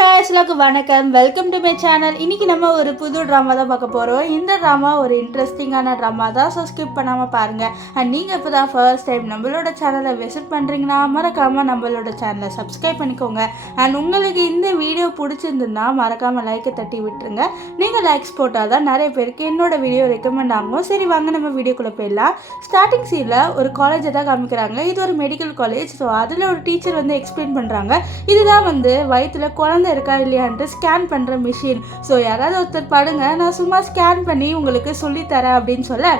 guys, எல்லாருக்கும் வணக்கம். Welcome to my channel. இன்னைக்கு நம்ம ஒரு புது ட்ராமா தான் பார்க்க போகிறோம். இந்த ட்ராமா ஒரு இன்ட்ரெஸ்டிங்கான ட்ராமா தான். ஸோ ஸ்கிப் பண்ணாமல் பாருங்கள். அண்ட் நீங்கள் இப்போ தான் ஃபர்ஸ்ட் டைம் நம்மளோட சேனலை விசிட் பண்ணுறீங்கன்னா மறக்காமல் நம்மளோட சேனலை சப்ஸ்கிரைப் பண்ணிக்கோங்க. அண்ட் உங்களுக்கு இந்த வீடியோ பிடிச்சிருந்துன்னா மறக்காமல் லைக்கை தட்டி விட்டுருங்க. நீங்கள் லைக்ஸ் போட்டால் தான் நிறைய பேருக்கு என்னோட வீடியோ ரெக்கமெண்ட் ஆகும். சரி வாங்க நம்ம வீடியோக்குள்ளே போயிடலாம். ஸ்டார்டிங் சீனில் ஒரு காலேஜை தான் காமிக்கிறாங்க. இது ஒரு மெடிக்கல் காலேஜ். ஸோ அதில் ஒரு டீச்சர் வந்து எக்ஸ்பிளைன் பண்ணுறாங்க. இதுதான் வந்து வயிற்றுல குழந்தை இருக்கா இல்லையான்ட்டு ஸ்கேன் பண்ணுற மிஷின். ஸோ யாராவது ஒருத்தர் படுங்க, நான் சும்மா ஸ்கேன் பண்ணி உங்களுக்கு சொல்லித்தரேன் அப்படின்னு சொல்ல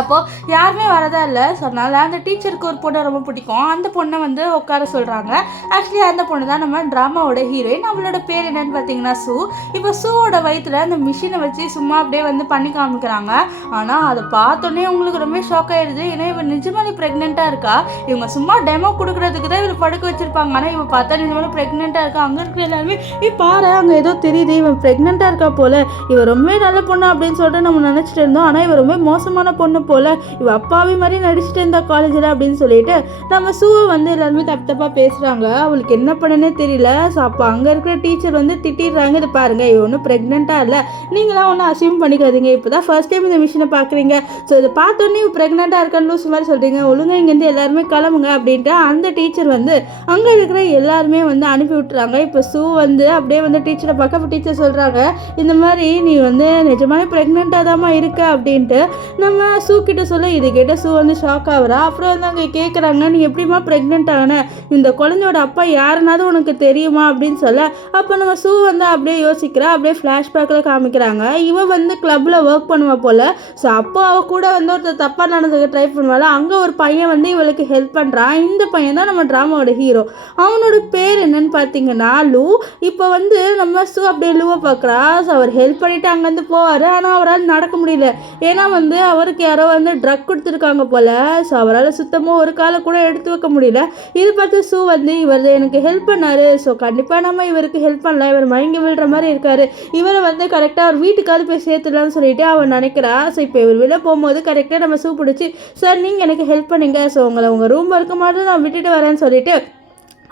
அப்போது யாருமே வரதா இல்லை. சொன்னால அந்த டீச்சருக்கு ஒரு பொண்ணை ரொம்ப பிடிக்கும். அந்த பொண்ணை வந்து உட்கார சொல்கிறாங்க. ஆக்சுவலி அந்த பொண்ணு தான் நம்ம ட்ராமாவோட ஹீரோயின். அவளோட பேர் என்னன்னு பார்த்தீங்கன்னா சூ. இப்போ சூவோட வயிற்றுல அந்த மிஷினை வச்சு சும்மா அப்படியே வந்து பண்ணி காமிக்கிறாங்க. ஆனால் அதை பார்த்தோன்னே உங்களுக்கு ரொம்ப ஷாக் ஆகிடுது. ஏன்னா இவன் நிஜமாலே ப்ரெக்னெண்ட்டாக இருக்கா. இவங்க சும்மா டெமோ கொடுக்குறதுக்கு தான் இவள் படுக்க வச்சுருப்பாங்க. ஆனால் இவன் பார்த்தா நிஜமாலே ப்ரெக்னெண்ட்டாக இருக்கா. அங்கே இருக்கிற எல்லாருமே பாரு அங்கே ஏதோ தெரியுது, இவன் ப்ரெக்னெண்ட்டாக இருக்கா போல், இவன் ரொம்ப நல்ல பொண்ணு அப்படின்னு சொல்லிட்டு நம்ம நினச்சிட்டு இருந்தோம். ஆனால் இவன் ரொம்ப மோசமான பொண்ணு போல, இவ அப்பாவி மாதிரி நடிச்சுட்டு இருந்தா காலேஜில் அப்படின்னு சொல்லிட்டு நம்ம சூவை வந்து எல்லாருமே தப்பாக பேசுகிறாங்க. அவளுக்கு என்ன பண்ணனே தெரியல. ஸோ அப்போ அங்கே இருக்கிற டீச்சர் வந்து திட்டிடுறாங்க. இது பாருங்கள், இவ ஒன்றும் ப்ரெக்னெண்ட்டாக இல்லை, நீங்களாம் ஒன்றும் அசியூம் பண்ணிக்காதீங்க, இப்போ தான் ஃபர்ஸ்ட் டைம் இந்த மிஷினை பார்க்குறீங்க. ஸோ இதை பார்த்தோன்னே இவ ப்ரெக்னெண்ட்டாக இருக்கான்னு லூஸ் மாதிரி சொல்கிறீங்க, ஒழுங்காக இங்கேருந்து எல்லாருமே கிளம்புங்க அப்படின்ட்டு அந்த டீச்சர் வந்து அங்கே இருக்கிற எல்லாருமே வந்து அனுப்பி விட்டுறாங்க. இப்போ சூ வந்து அப்படியே வந்து டீச்சரை பார்க்க, அப்போ டீச்சர் சொல்கிறாங்க, இந்த மாதிரி நீ வந்து நிஜமான ப்ரெக்னெண்ட்டாக தாம்மா இருக்க அப்படின்ட்டு நம்ம சூ கிட்ட சொல்ல. இது கேட்ட சூ வந்து ஷாக் ஆகுறா. அப்புறம் வந்து அங்கே கேட்குறாங்க, நீ எப்படிமா ப்ரெக்னென்ட் ஆன, இந்த குழந்தையோட அப்பா யாருனாவது உனக்கு தெரியுமா அப்படின்னு சொல்ல. அப்போ நம்ம சூ வந்து அப்படியே யோசிக்கிறா. அப்படியே ஃப்ளாஷ்பேக்கில் காமிக்கிறாங்க. இவ வந்து கிளப்பில் ஒர்க் பண்ணுவா போல். ஸோ அப்போ அவள் கூட வந்து ஒருத்தர் தப்பாக நடந்துக்க ட்ரை பண்ணுவாள். அங்கே ஒரு பையன் வந்து இவளுக்கு ஹெல்ப் பண்ணுறான். இந்த பையன் தான் நம்ம ட்ராமாவோட ஹீரோ. அவனோட பேர் என்னன்னு பார்த்தீங்கன்னா லூ. இப்போ வந்து நம்ம சூ அப்படியே லூவை பார்க்குறா. ஸோ அவர் ஹெல்ப் பண்ணிவிட்டு அங்கேருந்து போவார். ஆனால் அவரால் நடக்க முடியல. ஏன்னா வந்து அவருக்கு யாரோ வந்து ட்ரக் கொடுத்துருக்காங்க போல். ஸோ அவரால் சுத்தமாக ஒரு காலை கூட எடுத்து வைக்க முடியல. இது பார்த்து சூ வந்து இவர் எனக்கு ஹெல்ப் பண்ணார், ஸோ கண்டிப்பாக நம்ம இவருக்கு ஹெல்ப் பண்ணலாம், இவர் மயங்கி விழுற மாதிரி இருக்கார், இவரை வந்து கரெக்டாக அவர் வீட்டுக்காவது போய் சேர்த்துடலான்னு சொல்லிட்டு அவன் நினைக்கிறா. ஸோ இப்போ இவர் வெளில போகும்போது கரெக்டாக நம்ம சூ பிடிச்சி, சார் நீங்கள் எனக்கு ஹெல்ப் பண்ணுங்க, ஸோ உங்களை உங்கள் ரூம் இருக்க மாதிரி நான் விட்டுட்டு வரேன்னு சொல்லிட்டு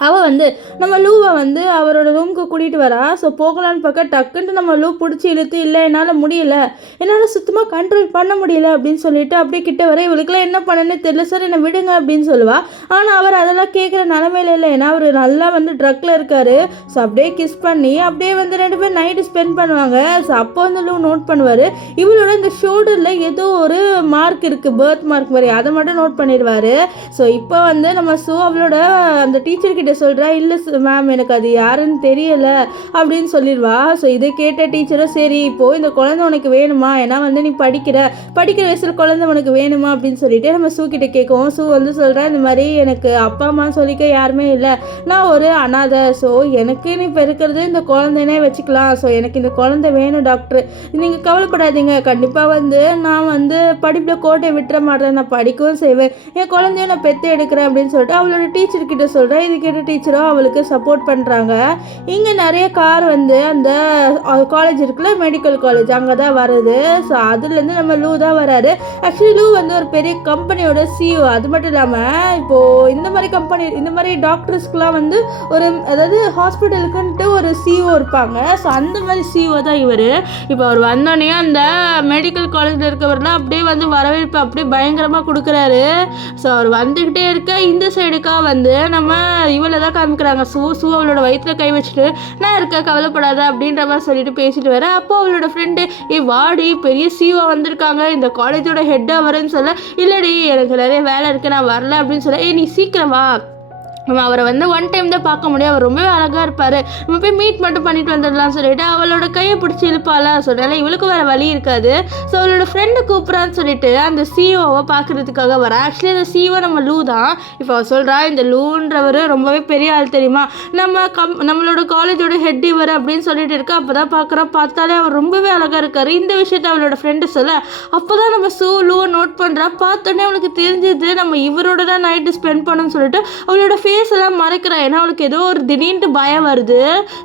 அவள் வந்து நம்ம லூவை வந்து அவரோட ரூமுக்கு கூட்டிகிட்டு வரா. ஸோ போகலான்னு பார்க்க டக்குன்ட்டு நம்ம லூ பிடிச்சி இழுத்து, இல்லை என்னால் முடியல, என்னால் சுத்தமாக கண்ட்ரோல் பண்ண முடியல அப்படின்னு சொல்லிட்டு அப்படியே கிட்ட வர. இவளுக்குலாம் என்ன பண்ணனே தெரியல, சார் என்னை விடுங்க அப்படின்னு சொல்லுவாள். ஆனால் அவர் அதெல்லாம் கேட்குற நிலமையில இல்லை. ஏன்னா அவர் நல்லா வந்து ட்ரக்கில் இருக்கார். ஸோ அப்படியே கிஸ் பண்ணி அப்படியே வந்து ரெண்டு பேரும் நைட்டு ஸ்பெண்ட் பண்ணுவாங்க. ஸோ அப்போ வந்து லூ நோட் பண்ணுவார், இவளோட இந்த ஷோல்டரில் ஏதோ ஒரு மார்க் இருக்குது, பர்த் மார்க் மாதிரி, அதை மட்டும் நோட் பண்ணிடுவார். ஸோ இப்போ வந்து நம்ம ஸோ அவளோட அந்த டீச்சர்கிட்ட சொல்கிறா, இல்லை மேம் எனக்கு அது யாருன்னு தெரியல அப்படின்னு சொல்லிடுவா. ஸோ இதை கேட்ட டீச்சரும், சரி இப்போது இந்த குழந்தை உனக்கு வேணுமா, ஏன்னா வந்து நீ படிக்கிற வயசில் குழந்தை உனக்கு வேணுமா அப்படின்னு சொல்லிட்டு நம்ம சூ கிட்ட கேட்கும். சூ வந்து சொல்கிறேன், இந்த மாதிரி எனக்கு அப்பா அம்மான்னு சொல்லிக்க யாருமே இல்லை, நான் ஒரு அனாதை, ஸோ எனக்கு நீ இப்போ இருக்கிறது இந்த குழந்தைனே வச்சுக்கலாம், ஸோ எனக்கு இந்த குழந்தை வேணும் டாக்டர், நீங்கள் கவலைப்படாதீங்க, கண்டிப்பாக வந்து நான் வந்து படிப்பில் கோட்டை விட்டுற மாட்டேன், நான் படிக்கவும் செய்வேன், என் குழந்தைய நான் பெற்று எடுக்கிறேன் அப்படின்னு சொல்லிட்டு அவளோட டீச்சர்கிட்ட சொல்கிறேன். இது கேட்ட டீச்சரும் அவளுக்கு சப்போர்ட் பண்ணுறாங்க. இங்கே நிறைய கார் வந்து அந்த காலேஜ் இருக்குல்ல, மெடிக்கல் காலேஜ், அங்கே தான் வருது. ஸோ அதுலேருந்து நம்ம லூ தான் வராரு. ஆக்சுவலி லூ வந்து ஒரு பெரிய கம்பெனியோட சிஇஓ. அது மட்டும் இல்லாமல் இப்போது இந்த மாதிரி கம்பெனி, இந்த மாதிரி டாக்டர்ஸ்க்குலாம் வந்து ஒரு, அதாவது ஹாஸ்பிட்டலுக்குன்ட்டு ஒரு சிஇஓ இருப்பாங்க. ஸோ அந்த மாதிரி சிஇஓ தான் இவர். இப்போ அவர் வந்தோடனே அந்த மெடிக்கல் காலேஜில் இருக்கவரெலாம் அப்படியே வந்து வரவேற்பு அப்படியே பயங்கரமாக கொடுக்குறாரு. ஸோ அவர் வந்துக்கிட்டே இருக்க இந்த சைடுக்காக வந்து நம்ம இவளை தான் காமிக்கிறாங்க. சூ அவளோட வயிற்றுல கை வச்சுட்டு, நான் இருக்க கவலைப்படாத அப்படின்ற மாதிரி சொல்லிட்டு பேசிட்டு வர. அப்போ அவளோட ஃப்ரெண்டு, வாடி பெரிய சிஓ வந்திருக்காங்க, இந்த காலேஜோட ஹெட்டாக வரேன்னு சொல்ல, இல்லடி எனக்கு நிறைய வேலை இருக்குது நான் வரல அப்படின்னு சொல்ல, நீ சீக்கிரம் வா, நம்ம அவரை வந்து ஒன் டைம் தான் பார்க்க முடியும், அவர் ரொம்பவே அழகாக இருப்பார், நம்ம போய் மீட் மட்டும் பண்ணிட்டு வந்துடலாம்னு சொல்லிட்டு அவளோட கையை பிடிச்சி இழுப்பாளா. சொன்னால இவளுக்கு வேறு வழி இருக்காது. ஸோ அவளோட ஃப்ரெண்டு கூப்பிட்றான்னு சொல்லிட்டு அந்த சிஓவை பார்க்குறதுக்காக வரா. ஆக்சுவலி அந்த சிஓ நம்ம லூ தான். இப்போ அவள் சொல்கிறா, இந்த லூன்றவர் ரொம்பவே பெரிய ஆள் தெரியுமா, நம்மளோட காலேஜோட ஹெட் இவர் அப்படின்னு சொல்லிட்டு இருக்கா. அப்போ தான் பார்த்தாலே அவர் ரொம்பவே அழகாக இருக்கார். இந்த விஷயத்த அவளோட ஃப்ரெண்டு சொல்ல, அப்போ தான் நம்ம லூவை நோட் பண்ணுறா. பார்த்தோன்னே அவளுக்கு தெரிஞ்சது நம்ம இவரோட தான் நைட்டு ஸ்பெண்ட் பண்ணணும்னு சொல்லிட்டு அவளோட ஃபேஸ் ஃபேஸ் எல்லாம் மறைக்கிறா. ஏன்னா அவளுக்கு ஏதோ ஒரு திடீர்னு பயம் வருது.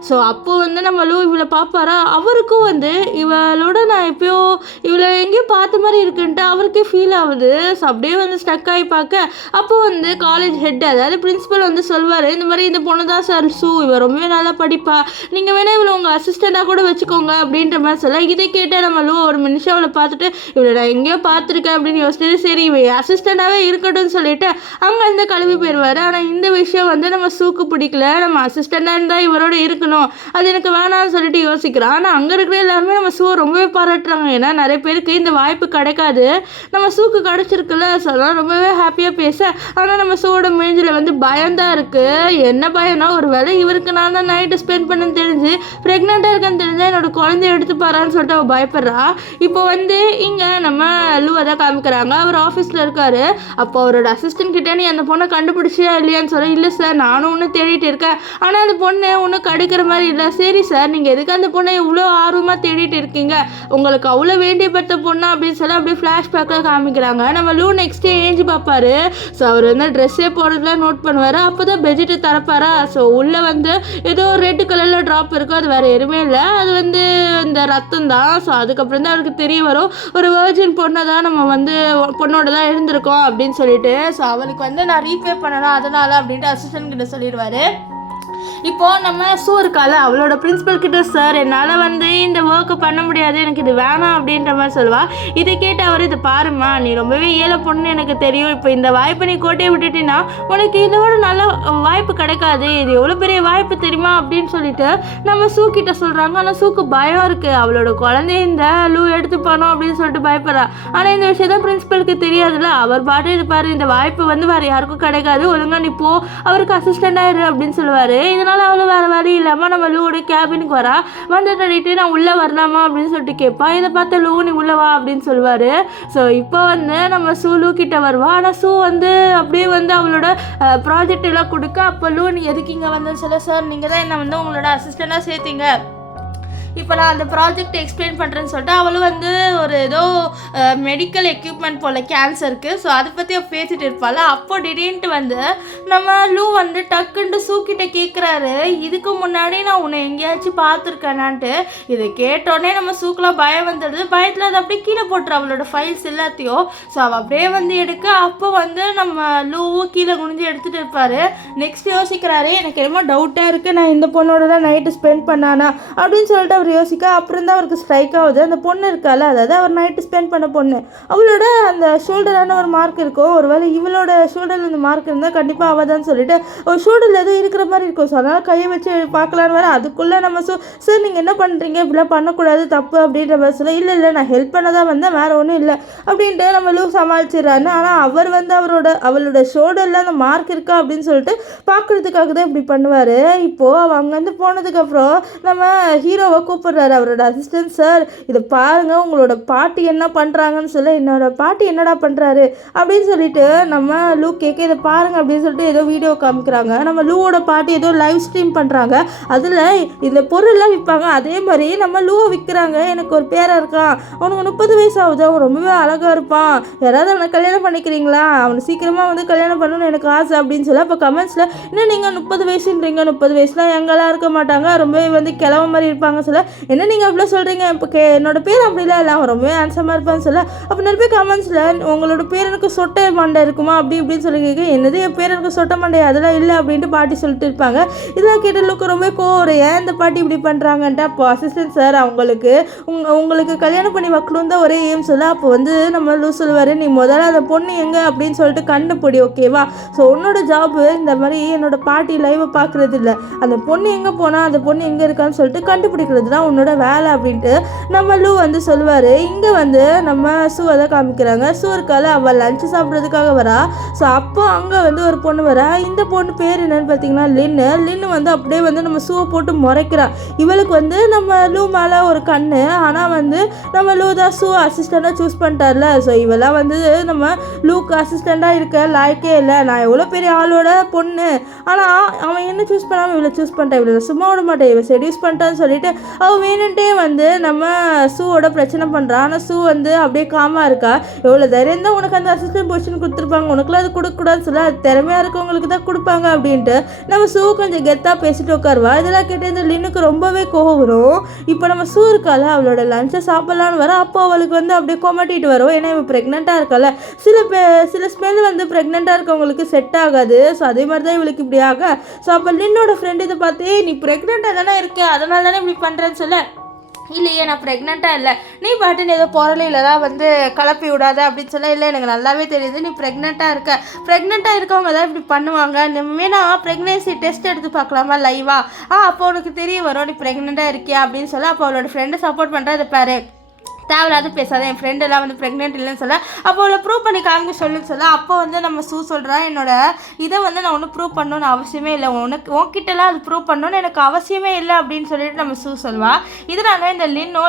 ஸோ அப்போ வந்து நம்ம லூ இவளை பார்ப்பாரா, அவருக்கும் வந்து இவளோட நான் எப்பயோ இவளை எங்கேயோ பார்த்த மாதிரி இருக்குன்ட்டு அவருக்கே ஃபீல் ஆகுது. ஸோ அப்படியே வந்து ஸ்டக் ஆகி பார்க்க அப்போ வந்து காலேஜ் ஹெட் அதாவது பிரின்சிபல் வந்து சொல்வார், இந்த மாதிரி இந்த பொண்ணு தான் சார் சூ, இவ ரொம்பவே நல்லா படிப்பா, நீங்கள் வேணா இவளை உங்கள் அசிஸ்டண்ட்டாக கூட வச்சுக்கோங்க அப்படின்ற மாதிரி சொல்ல. இதை கேட்டால் நம்ம லூ ஒரு நிமிஷம் அவளை பார்த்துட்டு இவளை நான் எங்கேயோ பார்த்துருக்கேன் அப்படின்னு யோசிச்சுட்டு சரி இவ அசிஸ்டண்ட்டாகவே இருக்கட்டும்னு சொல்லிட்டு அங்கேருந்து கிளம்பி போயிடுவார். ஆனால் இந்த விஷயம் வந்து நம்ம சூக்கு பிடிக்கல. நம்ம அசிஸ்டண்ட்டாக இருந்தால் இவரோட இருக்கணும், அது எனக்கு வேணாம்னு சொல்லிட்டு யோசிக்கிறான். ஆனால் அங்கே இருக்கிற எல்லாருமே நம்ம சூவை ரொம்பவே பாராட்டுறாங்க. ஏன்னா நிறைய பேருக்கு இந்த வாய்ப்பு கிடைக்காது, நம்ம சூக்கு கிடச்சிருக்குல்ல. ஸோ அதெல்லாம் ரொம்பவே ஹாப்பியாக பேச. ஆனால் நம்ம சூவோட மூஞ்சில் வந்து பயம்தான் இருக்குது. என்ன பயம்னா ஒரு வேளை இவருக்கு நான் தான் நைட்டு ஸ்பெண்ட் பண்ணன்னு தெரிஞ்சு ப்ரெக்னெண்ட்டாக இருக்கேன்னு தெரிஞ்சால் என்னோட குழந்தைய எடுத்துப்பாரான்னு சொல்லிட்டு அவள் பயப்படுறா. இப்போ வந்து இங்கே நம்ம லூவை தான் காமிக்கிறாங்க. அவர் ஆஃபீஸில் இருக்கார். அப்போ அவரோட அசிஸ்டன்ட் கிட்டே நீ அந்த பொண்ணை கண்டுபிடிச்சியா இல்லையான்னு சொல்ல, இல்லை சார் நானும் ஒன்று தேடிட்டு இருக்கேன், ஆனால் அந்த பொண்ணை ஒன்றும் கிடைக்கிற மாதிரி இல்லை. சரி சார் நீங்கள் எதுக்கு அந்த பொண்ணை இவ்வளோ ஆர்வமாக தேடிட்டு இருக்கீங்க, உங்களுக்கு அவ்வளோ வேண்டியப்பட்ட பொண்ணா அப்படின்னு சொல்லி அப்படியே ஃப்ளாஷ்பேக்கில் காமிக்கிறாங்க. நம்ம லூ நெக்ஸ்ட் டே ஏஞ்சி பார்ப்பாரு. ஸோ அவர் வந்து ட்ரெஸ்ஸே போடுறதுலாம் நோட் பண்ணுவார். அப்போ தான் பெட்ஷீட்டு தரப்பாரா. ஸோ உள்ளே வந்து ஏதோ ரெட் கலரில் ட்ராப் இருக்கும், அது வேறு எதுவுமே இல்லை, அது வந்து இந்த ரத்தம் தான். ஸோ அதுக்கப்புறம் தான் அவருக்கு தெரிய வரும் ஒரு வர்ஜின் பொண்ணை தான் நம்ம வந்து பொண்ணோட தான் இருந்திருக்கோம் அப்படின்னு சொல்லிட்டு. ஸோ அவளுக்கு வந்து நான் ரீபே பண்ணணும் அதனால் அப்படின்ட்டு அசிஸ்டன்ட் கிட்ட சொல்லிடுவார். இப்போது நம்ம சூ இருக்கால அவளோட பிரின்சிபல் கிட்ட சார் என்னால் வந்து இந்த ஒர்க்கை பண்ண முடியாது, எனக்கு இது வேணாம் அப்படின்ற மாதிரி சொல்லுவாள். இதை கேட்டு அவர் இதை பாருமா நீ ரொம்பவே ஏழை பொண்ணு எனக்கு தெரியும், இப்போ இந்த வாய்ப்பை நீ கோட்டையை விட்டுட்டீங்கன்னா உனக்கு இதோட நல்ல வாய்ப்பு கிடைக்காது, இது எவ்வளோ பெரிய வாய்ப்பு தெரியுமா அப்படின்னு சொல்லிட்டு நம்ம சூ கிட்ட சொல்கிறாங்க. ஆனால் சூக்கு பயம் இருக்குது, அவளோட குழந்தைய இந்த லூ எடுத்துப்பானோ அப்படின்னு சொல்லிட்டு பயப்படுறா. ஆனால் இந்த விஷயம் தான் பிரின்சிபலுக்கு தெரியாதுல்ல. அவர் பாட்டு இது பாரு இந்த வாய்ப்பு வந்து வேறு யாருக்கும் கிடைக்காது, ஒழுங்கா நீ போ அவருக்கு அசிஸ்டண்டாக இரு அப்படின்னு சொல்லுவார். இதனால் அவளை வேறு வழி இல்லாமல் நம்ம லூவோட கேபினுக்கு வரா. வந்து தடிட்டு நான் உள்ளே வரலாமா அப்படின்னு சொல்லிட்டு கேட்பா. இதை பார்த்த லூ நீ உள்ளே வா அப்படின்னு சொல்லுவார். ஸோ இப்போ வந்து நம்ம சூ லூ கிட்ட வருவா. ஆனால் சூ வந்து அப்படியே வந்து அவளோட ப்ராஜெக்ட் எல்லாம் கொடுக்க. அப்போ லூ நீ எதுக்கு இங்கே வந்து சொல்ல சார் நீங்கள் தான் என்னை வந்து உங்களோட அசிஸ்டண்டாக சேர்த்தீங்க, இப்போ நான் அந்த ப்ராஜெக்ட் எக்ஸ்பிளைன் பண்ணுறேன்னு சொல்லிட்டு அவளும் வந்து ஒரு ஏதோ மெடிக்கல் எக்யூப்மெண்ட் போல் கேன்சருக்கு. ஸோ அதை பற்றி பேசிட்டு இருப்பாள். அப்போ திடீர்னு வந்து நம்ம லூ வந்து டக்குன்ட்டு சூக்கிட்ட கேட்குறாரு, இதுக்கு முன்னாடி நான் உன்னை எங்கேயாச்சும் பார்த்துருக்கேனான்ட்டு. இதை கேட்டோடனே நம்ம சூக்கெலாம் பயம் வந்துடுது. பயத்தில் அதை அப்படியே கீழே போட்டுரு அவளோட ஃபைல்ஸ் எல்லாத்தையும். ஸோ அவள் அப்படியே வந்து எடுக்க அப்போ வந்து நம்ம லூவும் கீழே குனிஞ்சு எடுத்துகிட்டு இருப்பார். நெக்ஸ்ட் யோசிக்கிறாரு, எனக்கு என்னமோ டவுட்டாக இருக்குது, நான் இந்த பொண்ணோட தான் நைட்டு ஸ்பெண்ட் பண்ணானா அப்படின்னு சொல்லிட்டு யோசிக்க. அப்புறம் தான் அவருக்கு ஸ்ட்ரைக் ஆகுது, அந்த பொண்ணு இருக்கால அதாவது அவர் நைட்டு ஸ்பெண்ட் பண்ண பொண்ணு அவளோட அந்த ஷோல்டரான ஒரு மார்க் இருக்கும், ஒருவேளை இவளோட ஷோல்டரில் இந்த மார்க் இருந்தால் கண்டிப்பாக அவள் தான் சொல்லிட்டு ஒரு ஷோல்டரில் எதுவும் இருக்கிற மாதிரி இருக்கும். ஸோ அதனால் கையை வச்சு பார்க்கலான்னு வர. அதுக்குள்ளே நம்ம சார் நீங்கள் என்ன பண்ணுறீங்க, இப்படிலாம் பண்ணக்கூடாது தப்பு அப்படின்ற மாதிரி சொல்ல. இல்லை நான் ஹெல்ப் பண்ண தான் வந்தேன், வேறு ஒன்றும் இல்லை அப்படின்ட்டு நம்ம லூ சமாளிச்சிடறாரு. ஆனால் அவர் வந்து அவளோட ஷோல்டரில் அந்த மார்க் இருக்கா அப்படின்னு சொல்லிட்டு பார்க்குறதுக்காக தான் இப்படி பண்ணுவார். இப்போது அவள் அங்கேருந்து போனதுக்கப்புறம் நம்ம ஹீரோவை கூப்பிடுறாரு அவரோட அசிஸ்டன்ட். சார் இதை பாருங்கள் உங்களோட பாட்டி என்ன பண்ணுறாங்கன்னு சொல்ல. என்னோட பாட்டி என்னடா பண்ணுறாரு அப்படின்னு சொல்லிட்டு நம்ம லூ கேட்க. இதை பாருங்கள் அப்படின்னு சொல்லிட்டு ஏதோ வீடியோ காமிக்கிறாங்க. நம்ம லூவோட பாட்டி ஏதோ லைவ் ஸ்ட்ரீம் பண்ணுறாங்க, அதில் இந்த பொருள்லாம் விற்பாங்க. அதே மாதிரி நம்ம லூவை விற்கிறாங்க. எனக்கு ஒரு பேரை இருக்கான், அவனுக்கு 30 வயசு ஆகுது, அவன் ரொம்பவே அழகாக இருப்பான், யாராவது அவனை கல்யாணம் பண்ணிக்கிறீங்களா, அவனை சீக்கிரமாக வந்து கல்யாணம் பண்ணணும்னு எனக்கு ஆசை அப்படின்னு சொல்ல. அப்போ கமெண்ட்ஸில் என்ன நீங்கள் 30 வயசுன்றீங்க, 30 வயசுலாம் எங்கெல்லாம் இருக்க மாட்டாங்க, ரொம்பவே வந்து கிழவ மாதிரி இருப்பாங்க சொல்ல. என்ன நீங்கள் அப்படிலாம் சொல்கிறீங்க, இப்போ என்னோட பேர் அப்படிலாம் இல்லை, அவன் ரொம்பவே ஹேண்ட்ஸமாக இருப்பான்னு சொல்ல. அப்போ நிறைய பேர் கமெண்ட்ஸில் உங்களோட பேர் எனக்கு சொட்டை மண்டை இருக்குமா அப்படி இப்படின்னு சொல்லி கேட்க. என்னது என் பேர் எனக்கு சொட்டை மண்டை அதெல்லாம் இல்லை அப்படின்ட்டு பாட்டி சொல்லிட்டு இருப்பாங்க. இதெல்லாம் கேட்டலுக்கு ரொம்ப கோவம், ஏன் இந்த பாட்டி இப்படி பண்ணுறாங்கன்ட்டு. அப்போ அசிஸ்டன்ட் சார் உங்களுக்கு கல்யாணம் பண்ணி வைக்கணும் தான் ஒரே ஏம் சொல்ல. அப்போ வந்து நம்ம லூ சொல்லுவார், நீ முதல்ல அந்த பொண்ணு எங்கே அப்படின்னு சொல்லிட்டு கண்டுபிடி ஓகேவா. ஸோ உன்னோட ஜாபு இந்த மாதிரி என்னோட பாட்டி லைவை பார்க்குறது இல்லை, அந்த பொண்ணு எங்கே போனால் அந்த பொண்ணு எங்கே இருக்கான்னு சொல்லிட்டு கண்டுபிடிக்கிறது தான் உன்னோட வேலை அப்படின்ட்டு நம்ம லூ வந்து சொல்லுவார். இங்கே வந்து நம்ம சூ அதை காமிக்கிறாங்க. சூ இருக்கால அவள் லஞ்சு சாப்பிட்றதுக்காக வரா. ஸோ அப்போ அங்கே வந்து ஒரு பொண்ணு வரா. இந்த பொண்ணு பேர் என்னன்னு பார்த்தீங்கன்னா லின்னு வந்து அப்படியே வந்து நம்ம சூவை போட்டு முறைக்கிறா. இவளுக்கு வந்து நம்ம லூ மேலே ஒரு கண்ணு, ஆனால் வந்து நம்ம லூ தான் சூ அசிஸ்டண்டாக சூஸ் பண்ணிட்டார்ல. ஸோ இவெல்லாம் வந்து நம்ம லூக்கு அசிஸ்டண்டாக இருக்க லாய்க்கே இல்லை, நான் எவ்வளோ பெரிய ஆளோட பொண்ணு, ஆனால் அவன் என்ன சூஸ் பண்ணாமல் இவளை சூஸ் பண்ணிட்டான், இவளை சும்மா விட மாட்டேன், இவள் செடியூஸ் பண்ணிட்டான்னு சொல்லிட்டு அவள் வேணுன்ட்டே வந்து நம்ம சூவோட பிரச்சனை பண்ணுறான். ஆனால் சூ வந்து அப்படியே காமாக இருக்கா. எவ்வளோ தைரியம் தான் உனக்கு அந்த அசிஸ்டன்ட் பொசிஷன் கொடுத்துருப்பாங்க, உனக்குலாம் அது கொடுக்கக்கூடாதுன்னு சொல்ல அது திறமையாக இருக்கவங்களுக்கு தான் கொடுப்பாங்க அப்படின்ட்டு நம்ம சூ கொஞ்சம் கெத்தாக பேசிட்டு உட்காருவா. இதெல்லாம் கேட்டு இந்த லின்னுக்கு ரொம்பவே கோவம் வரும். இப்போ நம்ம சூ இருக்கால அவளோட லஞ்சை சாப்பிட்லான்னு வர அப்போ அவளுக்கு வந்து அப்படியே கொமாட்டிட்டு வரும். ஏன்னா இவன் ப்ரெக்னெண்ட்டாக இருக்கால, சில ஸ்மெல் வந்து ப்ரெக்னெண்ட்டாக இருக்கவங்களுக்கு செட் ஆகாது. ஸோ அதே மாதிரி தான் இவளுக்கு இப்படி ஆக. ஸோ அப்போ லின்னோட ஃப்ரெண்டு இதை பார்த்து நீ ப்ரெக்னெண்ட்டாக தானே இருக்க, அதனால தானே இப்படி பண்ணுறேன்னு சொல்ல, இல்லையே நான் ப்ரெக்னெண்ட்டாக இல்லை, நீ பாட்டுன்னு ஏதோ பொருளையில் தான் வந்து கலப்பி விடாத அப்படின்னு சொல்ல, இல்லை எனக்கு நல்லாவே தெரியுது நீ ப்ரெக்னெண்ட்டாக இருக்க, ப்ரெக்னெண்ட்டாக இருக்கவங்க தான் இப்படி பண்ணுவாங்க, வேணா ப்ரெக்னென்சி டெஸ்ட் எடுத்து பார்க்கலாமா லைவா, அப்போ உனக்கு தெரிய வரும் நீ ப்ரெக்னெண்ட்டாக இருக்கியா அப்படின்னு சொல்ல. அப்போ அவளோட ஃப்ரெண்டை சப்போர்ட் பண்ணுற அதை பாரு, தேவையில்லாத பேசாத, என் ஃப்ரெண்டெல்லாம் வந்து ப்ரெக்னென்ட் இல்லைன்னு சொல்ல. அப்போ அவளை ப்ரூவ் பண்ணி காமிக்க சொல்லுன்னு சொல்ல. அப்போ வந்து நம்ம சூ சொல்கிறா, என்னோட இதை வந்து நான் ஒன்றும் ப்ரூவ் பண்ணணும்னு அவசியமே இல்லை, உன்கிட்டலாம் அது ப்ரூவ் பண்ணணும்னு எனக்கு அவசியமே இல்லை அப்படின்னு சொல்லிட்டு நம்ம சூ சொல்வா. இதனால இந்த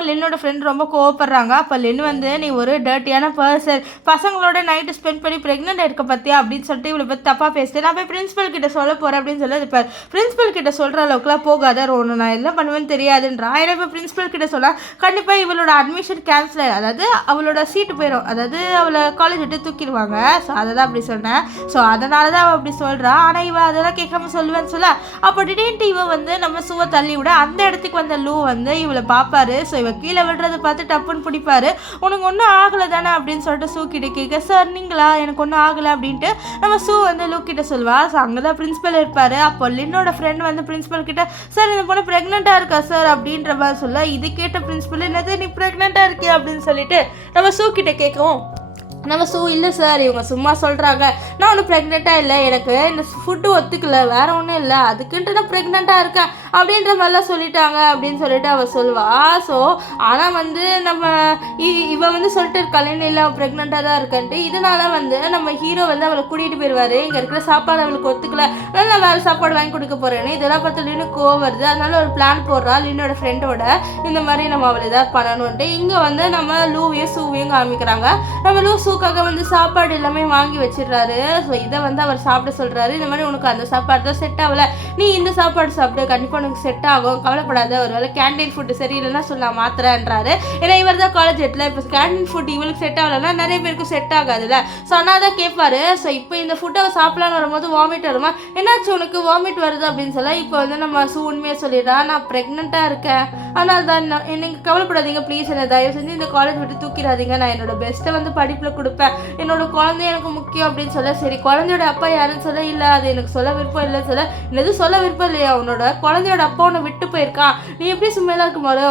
லின்னோட ஃப்ரெண்ட் ரொம்ப கோவப்படுறாங்க. அப்போ லின் வந்து நீ ஒரு டர்ட்டியான பர்சன், பசங்களோட நைட்டு ஸ்பெண்ட் பண்ணி ப்ரெக்னென்ட் இருக்க பற்றியா அப்படின்னு சொல்லிட்டு இவ்வளோ பற்றி தப்பாக பேசிட்டு நான் போய் பிரின்ஸிபல் கிட்ட சொல்ல போகிறேன் அப்படின்னு சொல்லி, இப்போ பிரின்ஸிபல் கிட்ட சொல்கிற அளவுக்குலாம் போகாத, ஒன்று நான் என்ன பண்ணுவேன்னு தெரியாதுன்றா. ஏன்னா இப்போ பிரின்ஸிபல் கிட்ட சொன்னால் கண்டிப்பாக இவளோட அட்மிஷன் கேன்சல், அதாவது அவளோட சீட்டு போயிடும், அதாவது அவளை காலேஜ் விட்டு தூக்கிடுவாங்க. ஸோ அதை தான் அப்படி சொன்னேன். ஸோ அதனால தான் அவள் அப்படி சொல்கிறா. ஆனால் இவள் அதெல்லாம் கேட்காம சொல்லுவேன்னு சொல்ல. அப்போ திடீர்னு இவள் வந்து நம்ம சூவை தள்ளி விட அந்த இடத்துக்கு வந்த லூ வந்து இவளை பார்ப்பாரு. ஸோ இவள் கீழே விடுறதை பார்த்து டப்புன்னு பிடிப்பாரு. உனக்கு ஒன்றும் ஆகலை தானே அப்படின்னு சொல்லிட்டு சூ கிட்ட கேட்க, சார் நீங்களா, எனக்கு ஒன்றும் ஆகலை அப்படின்ட்டு நம்ம சூ வந்து லூ கிட்ட சொல்வா. ஸோ அங்கே தான் பிரின்ஸிபல் இருப்பார். அப்போ லின்னோட ஃப்ரெண்ட் வந்து பிரின்ஸிபல் கிட்ட, சார் இந்த பொண்ணு ப்ரெக்னெண்ட்டாக இருக்கா சார் அப்படின்ற மாதிரி சொல்ல. இது கேட்ட பிரின்ஸிபல், என்னது நீ ப்ரெக்னெண்ட்டாக இருக்கியா அப்படின்னு சொல்லிட்டு நம்ம சூ கிட்ட கேட்கவும், நம்ம சூ இல்லை சார் இவங்க சும்மா சொல்கிறாங்க, நான் ஒன்றும் ப்ரெக்னெண்ட்டாக இல்லை, எனக்கு இந்த ஃபுட்டு ஒத்துக்கல, வேறு ஒன்றும் இல்லை, அதுக்குன்ட்டு நான் ப்ரெக்னெண்ட்டாக இருக்கேன் அப்படின்ற மாதிரிலாம் சொல்லிட்டாங்க அப்படின்னு சொல்லிட்டு அவள் சொல்வா. ஸோ ஆனால் வந்து நம்ம இவன் வந்து சொல்லிட்டு இருக்காளேன்னு இல்லை அவள் ப்ரெக்னெண்ட்டாக தான் இருக்கன்ட்டு. இதனால வந்து நம்ம ஹீரோ வந்து அவளை கூட்டிகிட்டு போயிடுவார். இங்கே இருக்கிற சாப்பாடு அவளுக்கு ஒத்துக்கல, அதனால் நான் வேறு சாப்பாடு வாங்கி கொடுக்க போகிறேன்னு. இதெல்லாம் பார்த்து லின்னு கோவம் வருது. அதனால ஒரு பிளான் போடுறா லின்னோட ஃப்ரெண்டோட, இந்த மாதிரி நம்ம அவளை ஏதாவது பண்ணணுன்ட்டு. இங்கே வந்து நம்ம லூவையும் சூவையும் காமிக்கிறாங்க. நம்ம லூ சூக்காக வந்து சாப்பாடு எல்லாமே வாங்கி வச்சிடுறாரு. ஸோ இதை வந்து அவர் சாப்பிட சொல்கிறாரு. இந்த மாதிரி உனக்கு அந்த சாப்பாடு தான் செட் ஆகலை, நீ இந்த சாப்பாடு சாப்பிட்டு கண்டிப்பாக உனக்கு செட் ஆகும், கவலைப்படாத, ஒரு வேளை கேண்டீன் ஃபுட்டு சரியில்லைன்னா சொல்ல மாத்திரன்றாரு. ஏன்னா இவர் தான் காலேஜ் எட்டில், இப்போ கேண்டீன் ஃபுட் இவளுக்கு செட் ஆகலைன்னா நிறைய பேருக்கு செட் ஆகாதுல்ல. ஸோ ஆனால் தான் கேட்பாரு. ஸோ இப்போ இந்த ஃபுட்டை சாப்பிடலான்னு வரும்போது வாமிட் வருமா, என்னாச்சு உனக்கு வாமிட் வருது அப்படின்னு சொல்ல. இப்போ வந்து நம்ம சூ உண்மையாக சொல்லிடுறா, நான் ப்ரெக்னெண்ட்டாக இருக்கேன், ஆனால் தான் நீங்கள் கவலைப்படாதீங்க ப்ளீஸ், என்னை தயவு செஞ்சு இந்த காலேஜ் விட்டு தூக்கிடாதீங்க, நான் என்னோட பெஸ்ட்டை வந்து படிப்பில் கொடுப்பேன், என்னோட குழந்தை எனக்கு முக்கியம் அப்படின்னு சொல்ல. சரி குழந்தையோட அப்பா யாருன்னு சொல்ல, இல்லை அது எனக்கு சொல்ல விருப்பம் இல்லைன்னு சொல்ல. எதுவும் சொல்ல விருப்பம் இல்லையா, உன்னோட குழந்தையோட அப்பா உன்னை விட்டு போயிருக்கான், நீ எப்படி சும்மையாக இருக்கும் போது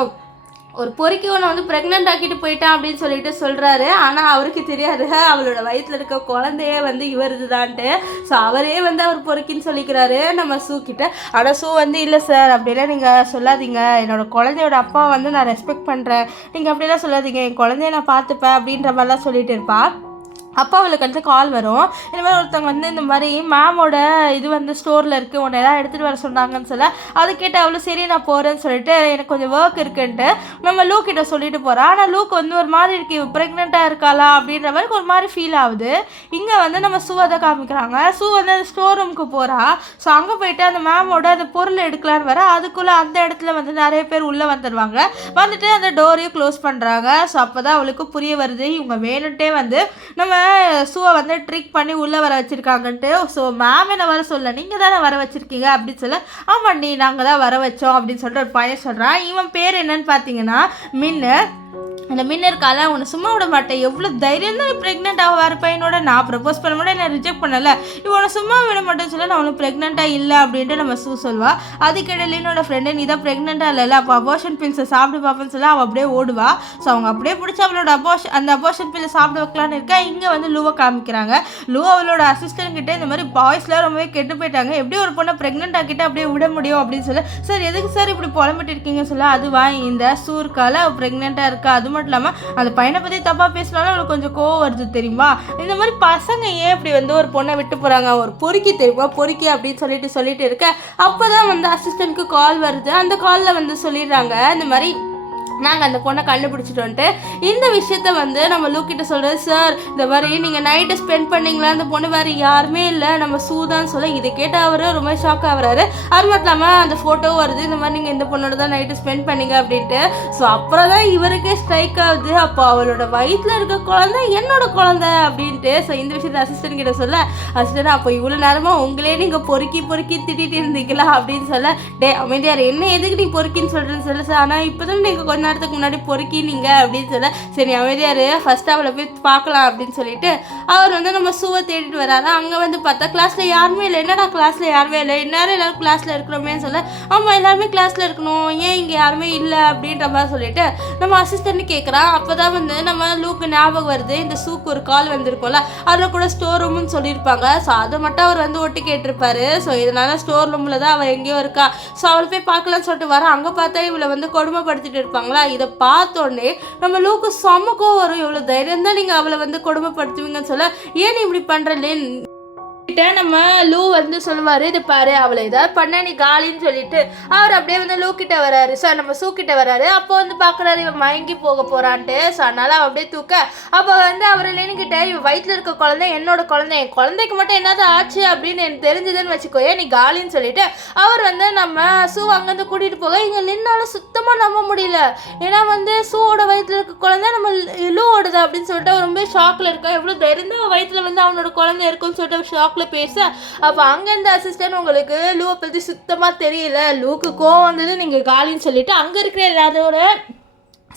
ஒரு பொறுக்கி உன்னை வந்து ப்ரெக்னென்ட் ஆக்கிட்டு போயிட்டான் அப்படின்னு சொல்லிட்டு சொல்கிறாரு. ஆனால் அவருக்கு தெரியாது அவளோட வயிற்றில் இருக்க குழந்தையே வந்து இவருது தான்ட்டு. ஸோ அவரே வந்து அவர் பொறுக்கின்னு சொல்லிக்கிறாரு நம்ம சூ கிட்ட. ஆனால் சூ வந்து இல்லை சார் அப்படிலாம் நீங்கள் சொல்லாதீங்க, என்னோடய குழந்தையோட அப்பா வந்து நான் ரெஸ்பெக்ட் பண்ணுறேன், நீங்கள் அப்படிலாம் சொல்லாதீங்க, என் குழந்தைய நான் பார்த்துப்பேன் அப்படின்ற மாதிரிலாம் சொல்லிட்டு இருப்பா. அப்போ அவளுக்கு வந்து கால் வரும். இந்த மாதிரி ஒருத்தவங்க வந்து இந்த மாதிரி மேமோட இது வந்து ஸ்டோரில் இருக்குது, உன்னை எதாவது எடுத்துகிட்டு வர சொன்னாங்கன்னு சொல்ல. அது கேட்டு அவளும் சரி நான் போகிறேன்னு சொல்லிட்டு எனக்கு கொஞ்சம் ஒர்க் இருக்குன்ட்டு நம்ம லூ கிட்ட சொல்லிட்டு போகிறா. ஆனால் லூக்கு வந்து ஒரு மாதிரி இருக்குது, ப்ரெக்னெண்ட்டாக இருக்காளா அப்படின்ற மாதிரி ஒரு மாதிரி ஃபீல் ஆகுது. இங்கே வந்து நம்ம சூவை தான் காமிக்கிறாங்க. சூ வந்து அந்த ஸ்டோர் ரூமுக்கு போகிறா. ஸோ அங்கே போயிட்டு அந்த மேமோட அந்த பொருள் எடுக்கலான்னு வர, அதுக்குள்ளே அந்த இடத்துல வந்து நிறைய பேர் உள்ளே வந்துடுவாங்க. வந்துட்டு அந்த டோரையும் க்ளோஸ் பண்ணுறாங்க. ஸோ அப்போ தான் அவளுக்கு புரிய வருது, இவங்க வேணுன்ட்டே வந்து நம்ம சூவை வந்து ட்ரிக் பண்ணி உள்ளே வர வச்சுருக்காங்கன்ட்டு. ஸோ மேம் என்ன வர சொல்ல, நீங்கள் தானே வர வச்சுருக்கீங்க அப்படின்னு சொல்ல. ஆமாம் நீ நாங்கள் தான் வர வச்சோம் அப்படின்னு சொல்லிட்டு ஒரு பையன் சொல்கிறான். இவன் பேர் என்னன்னு பார்த்தீங்கன்னா மின்னு. அந்த மின்ன இருக்கால, உன்னை சும்மா விட மாட்டேன், எவ்வளோ தைரியம் தான் ப்ரெக்னென்ட் ஆக வர பையனோட நான் ப்ரப்போஸ் பண்ண மாட்டேன், என்ன ரிஜெக்ட் பண்ணலை, இவனை சும்மா விட மாட்டேன்னு சொல்ல. நான் உனக்கு ப்ரெக்னெண்ட்டாக இல்லை அப்படின்ட்டு நம்ம சூ சொல்வா. அதுக்கிடையில என்னோட ஃப்ரெண்டு நீ தான் ப்ரெக்னெண்ட்டாக இல்லைல்ல, அப்போ அபோர்ஷன் பில்ஸை சாப்பிட்டு பார்ப்பேன்னு சொல்ல. அவள் அப்படியே ஓடுவா. ஸோ அவங்க அப்படியே பிடிச்சி அவளோட அந்த அபோர்ஷன் பில்லை சாப்பிட வைக்கலான்னு இருக்கா. இங்கே வந்து லூவை காமிக்கிறாங்க. லூ அவளோட அசிஸ்டன்ட் கிட்டே இந்த மாதிரி பாய்ஸ்லாம் ரொம்பவே கெட்டு போயிட்டாங்க, எப்படி ஒரு பொண்ணை ப்ரெக்னென்ட் ஆக்கிட்டு அப்படியே விட முடியும் அப்படின்னு சொல்ல. சார் எதுக்கு சார் இப்படி புலம்பிட்டு இருக்கீங்கன்னு சொல்ல. அதுவா இந்த சூ இருக்கால அவள் ப்ரெக்னெண்ட்டாக இருக்கா, அது மட்டும் இல்லாமல் அந்த பையனை பற்றி தப்பாக பேசினாலும் அவளுக்கு கொஞ்சம் கோவம் வருது தெரியுமா. இந்த மாதிரி பசங்க ஏன் இப்படி வந்து ஒரு பொண்ணை விட்டு போகிறாங்க, ஒரு பொறுக்கி தெரியுமா, பொறுக்கி அப்படின்னு சொல்லிட்டு இருக்க. அப்போ தான் வந்து அசிஸ்டண்ட்க்கு கால் வருது. அந்த காலில் வந்து சொல்லிடுறாங்க, இந்த மாதிரி நாங்கள் அந்த பொண்ணை கண்டுபிடிச்சிட்டோன்ட்டு இந்த விஷயத்த வந்து நம்ம லூக்கிட்ட சொல்கிறது. சார் இந்த மாதிரி நீங்கள் நைட்டு ஸ்பெண்ட் பண்ணிங்களா, அந்த பொண்ணு வேறு யாருமே இல்லை, நம்ம சூதான்னு சொல்ல இதை கேட்ட அவர் ரொம்ப ஷாக் ஆகுறாரு. அது மட்டும் இல்லாமல் அந்த ஃபோட்டோ வருது, இந்த மாதிரி நீங்கள் இந்த பொண்ணோட தான் நைட்டு ஸ்பெண்ட் பண்ணீங்க அப்படின்ட்டு. ஸோ அப்புறம் தான் இவருக்கே ஸ்ட்ரைக் ஆகுது, அப்போ அவளோட வயிற்றில் இருக்க குழந்தை என்னோட குழந்தை அப்படின்ட்டு. ஸோ இந்த விஷயத்தை அசிஸ்டன்ட் கிட்ட சொல்ல, அசிஸ்டன்ட் அப்போ இவ்வளோ நேரமாக உங்களே நீங்கள் பொறுக்கி திட்டிகிட்டு இருந்தீங்களா அப்படின்னு சொல்ல, டே அமைதியார் என்ன எதுக்கு நீ பொறுக்கின்னு சொல்கிறேன்னு சொல்ல சார், ஆனால் இப்போ தான் நீங்கள் கொஞ்ச நேரத்துக்கு முன்னாடி பொறுக்கினீங்க அப்படின்னு சொல்ல, சரி அமைதியார் ஃபஸ்ட்டு அவளை போய் பார்க்கலாம் அப்படின்னு சொல்லிட்டு அவர் வந்து நம்ம சூவை தேடிட்டு வராரு. அங்கே வந்து பார்த்தா கிளாஸில் யாருமே இல்லை. என்னடா கிளாஸில் யாருமே இல்லை, இந்நேரம் எல்லோரும் கிளாஸில் இருக்கிறோமேன்னு சொல்ல, ஆமாம் எல்லாருமே கிளாஸில் இருக்கணும், ஏன் இங்கே யாருமே இல்லை அப்படின்ற மாதிரி சொல்லிட்டு நம்ம அசிஸ்டன்ட் கேட்குறான். அப்போ தான் வந்து நம்ம லூக்கு ஞாபகம் வருது, இந்த சூக்கு ஒரு கால் வந்திருக்கோம்ல, அதில் கூட ஸ்டோர் ரூம்னு சொல்லியிருப்பாங்க. ஸோ அதை மட்டும் அவர் வந்து ஒட்டி கேட்டிருப்பாரு. ஸோ இதனால் ஸ்டோர் ரூமில் தான் அவள் எங்கேயோ இருக்கா, ஸோ அவளை போய் பார்க்கலான்னு சொல்லிட்டு வர, அங்கே பார்த்தா இவளை வந்து கொடுமைப்படுத்திட்டு இருப்பாங்களா. இதை பார்த்தோன்னே நம்ம லூக்கு செமக்கோ வரும், இவ்வளோ தைரியம் தான் நீங்கள் அவளை வந்து கொடுமைப்படுத்துவீங்கன்னு சொல்ல, ஏன் இப்படி பண்ணுறலேன்னு நம்ம லூ வந்து சொல்லுவார், இது பாரு அவளை ஏதாவது பண்ண நீ காலின்னு சொல்லிட்டு அவர் அப்படியே வந்து லூ கிட்ட வராரு. ஸோ நம்ம சூ கிட்ட வராரு. அப்போ வந்து பார்க்குறாரு இவன் மயங்கி போக போகிறான்ட்டு. ஸோ அதனால் அவள் அப்படியே தூக்க, அப்போ வந்து அவர் கிட்ட இவன் வயிற்றில் இருக்க குழந்தை என்னோட குழந்தை, என் குழந்தைக்கு மட்டும் என்னது ஆச்சு அப்படின்னு எனக்கு தெரிஞ்சதுன்னு வச்சுக்கோயே நீ காலின்னு சொல்லிட்டு அவர் வந்து நம்ம சூ அங்கேருந்து கூட்டிகிட்டு போக, இங்கே நின்னாலும் சுத்தமாக நம்ப முடியல. ஏன்னா வந்து சூவோட வயிற்றில் இருக்க குழந்தை நம்ம லூவோடது அப்படின்னு சொல்லிட்டு அவர் ரொம்ப ஷாக்கில் இருக்கா. எவ்வளோ தைரியம் வயிற்றில் வந்து அவனோட குழந்தை இருக்குன்னு சொல்லிட்டு ஷாக்கில் பேச, அப்போ அங்கேருந்து அசிஸ்டன்ட் உங்களுக்கு லூவை பற்றி சுத்தமாக தெரியல, லூக்கு கோவம் வந்தது நீங்கள் காலின்னு சொல்லிட்டு அங்கே இருக்கிற ஏதாவது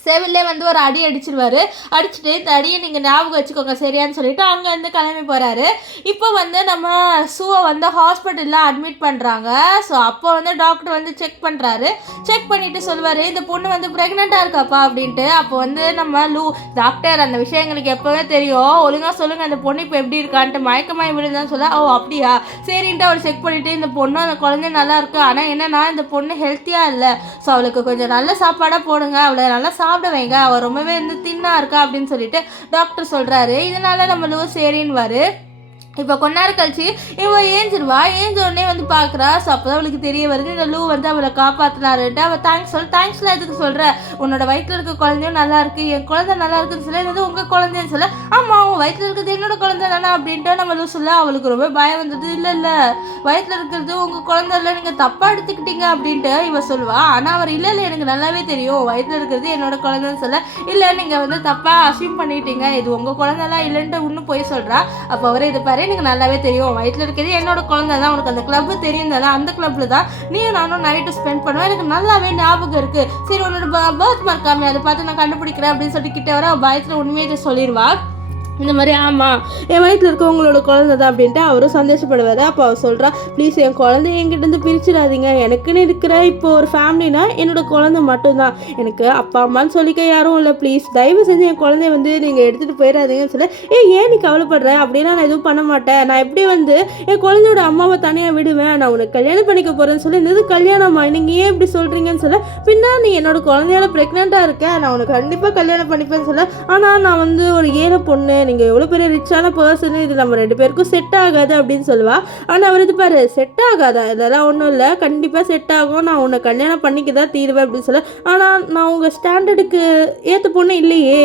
செவிலே வந்து ஒரு அடி அடிச்சிருவாரு. அடிச்சுட்டு இந்த அடியை நீங்கள் ஞாபகம் வச்சுக்கோங்க சரியான்னு சொல்லிட்டு அங்கேருந்து கிளம்பி போகிறாரு. இப்போ வந்து நம்ம சூவை வந்து ஹாஸ்பிட்டலில் அட்மிட் பண்ணுறாங்க. ஸோ அப்போ வந்து டாக்டர் வந்து செக் பண்ணுறாரு. செக் பண்ணிவிட்டு சொல்லுவார், இந்த பொண்ணு வந்து ப்ரெக்னெண்ட்டாக இருக்காப்பா அப்படின்ட்டு. அப்போ வந்து நம்ம டாக்டர் அந்த விஷயம் எங்களுக்கு எப்போவே தெரியும், ஒழுங்காக சொல்லுங்கள் அந்த பொண்ணு இப்போ எப்படி இருக்கான்ட்டு, மயக்கமாய் விழுந்தான்னு சொல்ல, ஓ அப்படியா சரின்ட்டு அவர் செக் பண்ணிவிட்டு இந்த பொண்ணு அந்த குழந்தை நல்லா இருக்குது, ஆனால் என்னன்னா இந்த பொண்ணு ஹெல்த்தியாக இல்லை, ஸோ அவளுக்கு கொஞ்சம் நல்ல சாப்பாடாக போடுங்க, அவளை நல்லா சாப்பிட வைங்க, அவள் ரொம்பவே வந்து தின்னா இருக்கா அப்படின்னு சொல்லிட்டு டாக்டர் சொல்கிறாரு. இதனால நம்ம லூ சரின்னுவார். இப்போ கொஞ்ச நேரம் கழிச்சு இவன் ஏஞ்சிருவா. ஏஞ்ச உடனே வந்து பார்க்குறா. ஸோ அப்போ தான் அவளுக்கு தெரிய வருது இந்த லூ வந்து அவளை காப்பாற்றினாருன்ட்டு. அவள் தேங்க்ஸ்லாம் எதுக்கு சொல்கிற, உன்னோட வயிற்றில் இருக்க குழந்தையும் நல்லா இருக்குது, என் குழந்தை நல்லா இருக்குன்னு சொல்ல, இது உங்கள் குழந்தைன்னு சொல்ல, ஆமாம் அவன் வயிற்றில் இருக்கிறது என்னோட குழந்தை தானே அப்படின்ட்டு நம்ம லூ சொல்ல, அவளுக்கு ரொம்ப பயம் வந்தது. இல்லை வயிற்றில் இருக்கிறது உங்கள் குழந்தை இல்லை, நீங்கள் தப்பாக எடுத்துக்கிட்டீங்க அப்படின்ட்டு இவன் சொல்லுவா. ஆனால் அவர் இல்லை எனக்கு நல்லாவே தெரியும் வயிற்றில் இருக்கிறது என்னோட குழந்தைன்னு சொல்ல, இல்லை நீங்கள் வந்து தப்பாக அசியூம் பண்ணிட்டீங்க, இது உங்கள் குழந்தைலாம் இல்லைன்ட்டு இன்னும் போய் சொல்கிறா. அப்போ அவரே இது பாரு எனக்கு நல்லாவே தெரியும் வயிற்றில் இருக்கிறது என்னோட குழந்தை தான், உனக்கு அந்த கிளப்பு தெரியும் தானே, அந்த கிளப்பில் தான் நீயும் நானும் நைட்டு ஸ்பெண்ட் பண்ணுவேன், எனக்கு நல்லாவே ஞாபகம் இருக்குது, சரி உன்னோட பர்த் மார்க்காமே அதை பார்த்து நான் கண்டுபிடிக்கிறேன் அப்படின்னு சொல்லிட்டு கிட்ட வர பயத்தில் உண்மையை சொல்லிடுவா. இந்த மாதிரி ஆமாம் என் வயிற்றில் இருக்க உங்களோட குழந்தை தான் அப்படின்ட்டு அவரும் சந்தோஷப்படுவார். அப்போ அவர் சொல்கிறா, ப்ளீஸ் என் குழந்தைய என்கிட்டருந்து பிரிச்சிடாதீங்க, எனக்குன்னு இருக்கிற இப்போ ஒரு ஃபேமிலினா என்னோட குழந்தை மட்டும்தான், எனக்கு அப்பா அம்மான்னு சொல்லிக்க யாரும் இல்லை, ப்ளீஸ் தயவு செஞ்சு என் குழந்தைய வந்து நீங்கள் எடுத்துகிட்டு போயிடாதீங்கன்னு சொல்ல, ஏன் நீ கவலைப்படுற அப்படின்னா நான் எதுவும் பண்ண மாட்டேன், நான் எப்படி வந்து என் குழந்தையோட அம்மாவை தனியாக விடுவேன், நான் உனக்கு கல்யாணம் பண்ணிக்க போகிறேன்னு சொல்லி இந்த கல்யாணம்மா நீங்கள் ஏன் இப்படி சொல்கிறீங்கன்னு சொல்ல, பின்னா நீ என்னோட குழந்தையால ப்ரெக்னெண்ட்டாக இருக்கேன், நான் உனக்கு கண்டிப்பாக கல்யாணம் பண்ணிப்பேன்னு சொல்ல, ஆனால் நான் வந்து ஒரு ஏழை பொண்ணு, நீங்கள் எவ்வளோ பெரிய ரிச்சான பர்சன், இது நம்ம 2 பேருக்கும் செட் ஆகாது அப்படின்னு சொல்லுவா. ஆனால் அவர் இது பாரு செட் ஆகாதா, இதெல்லாம் ஒன்றும் இல்லை, கண்டிப்பாக செட் ஆகும், நான் உன்னை கல்யாணம் பண்ணிக்க தான் தீருவேன் அப்படின்னு சொல்ல, ஆனால் நான் உங்கள் ஸ்டாண்டர்டுக்கு ஏற்ற பொண்ணு இல்லையே,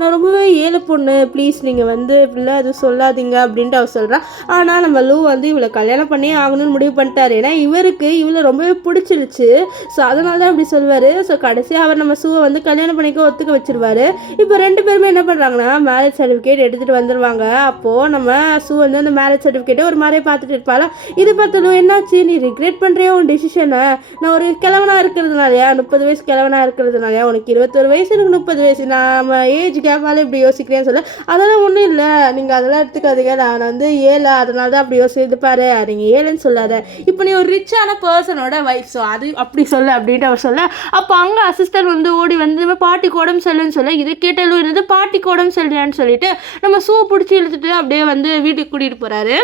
நான் ரொம்பவே ஏழை பொண்ணு, ப்ளீஸ் நீங்கள் வந்து இப்படிலாம் எதுவும் சொல்லாதீங்க அப்படின்ட்டு அவர் சொல்கிறான். ஆனால் நம்ம லூ வந்து இவளை கல்யாணம் பண்ணியே ஆகணும்னு முடிவு பண்ணிட்டார். ஏன்னா இவருக்கு இவளை ரொம்பவே பிடிச்சிருச்சு. ஸோ அதனால தான் அப்படி சொல்வார். ஸோ கடைசியாக அவர் நம்ம சூவை வந்து கல்யாணம் பண்ணிக்க ஒத்துக்க வச்சிருவார். இப்போ 2 பேருமே என்ன பண்ணுறாங்கன்னா மேரேஜ் சர்டிஃபிகேட் எடுத்துகிட்டு வந்துடுவாங்க. அப்போது நம்ம சூ வந்து அந்த மேரேஜ் சர்டிஃபிகேட்டை ஒரு மாதிரியே பார்த்துட்டு இருப்பாளா. இது பார்த்தாலும் என்னாச்சு நீ ரிக்ரெட் பண்ணுறியா உன் டிசிஷனை, நான் ஒரு கிழவனாக இருக்கிறதுனாலயா, 30 வயசு கிழவனாக இருக்கிறதுனாலயா, உனக்கு 21 வயசு எனக்கு 30 வயசு, நான் ஏஜ் கேப்பாலே இப்படி யோசிக்கிறேன்னு சொல்ல, அதெல்லாம் ஒன்றும் இல்லை, நீங்கள் அதெல்லாம் எடுத்துக்காதீங்க, நான் வந்து ஏழை அதனால தான் அப்படி யோசிச்சு பாரு, நீங்கள் ஏழைன்னு சொல்லாத, இப்போ நீ ஒரு ரிச்சான பர்சனோட வைஃப், ஸோ அது அப்படி சொல்ல அப்படின்ட்டு அவர் சொல்ல. அப்போ அங்கே அசிஸ்டன்ட் வந்து ஓடி வந்து பாட்டி கோடம் செல்லுன்னு சொல்ல, இதை கேட்டாலும் இருந்தது பாட்டி கோடம் செல்லியான்னு சொல்லிட்டு நம்ம சூ பிடிச்சி இழுத்துட்டு அப்படியே வந்து வீட்டுக்கு கூட்டிகிட்டு போகிறாரு.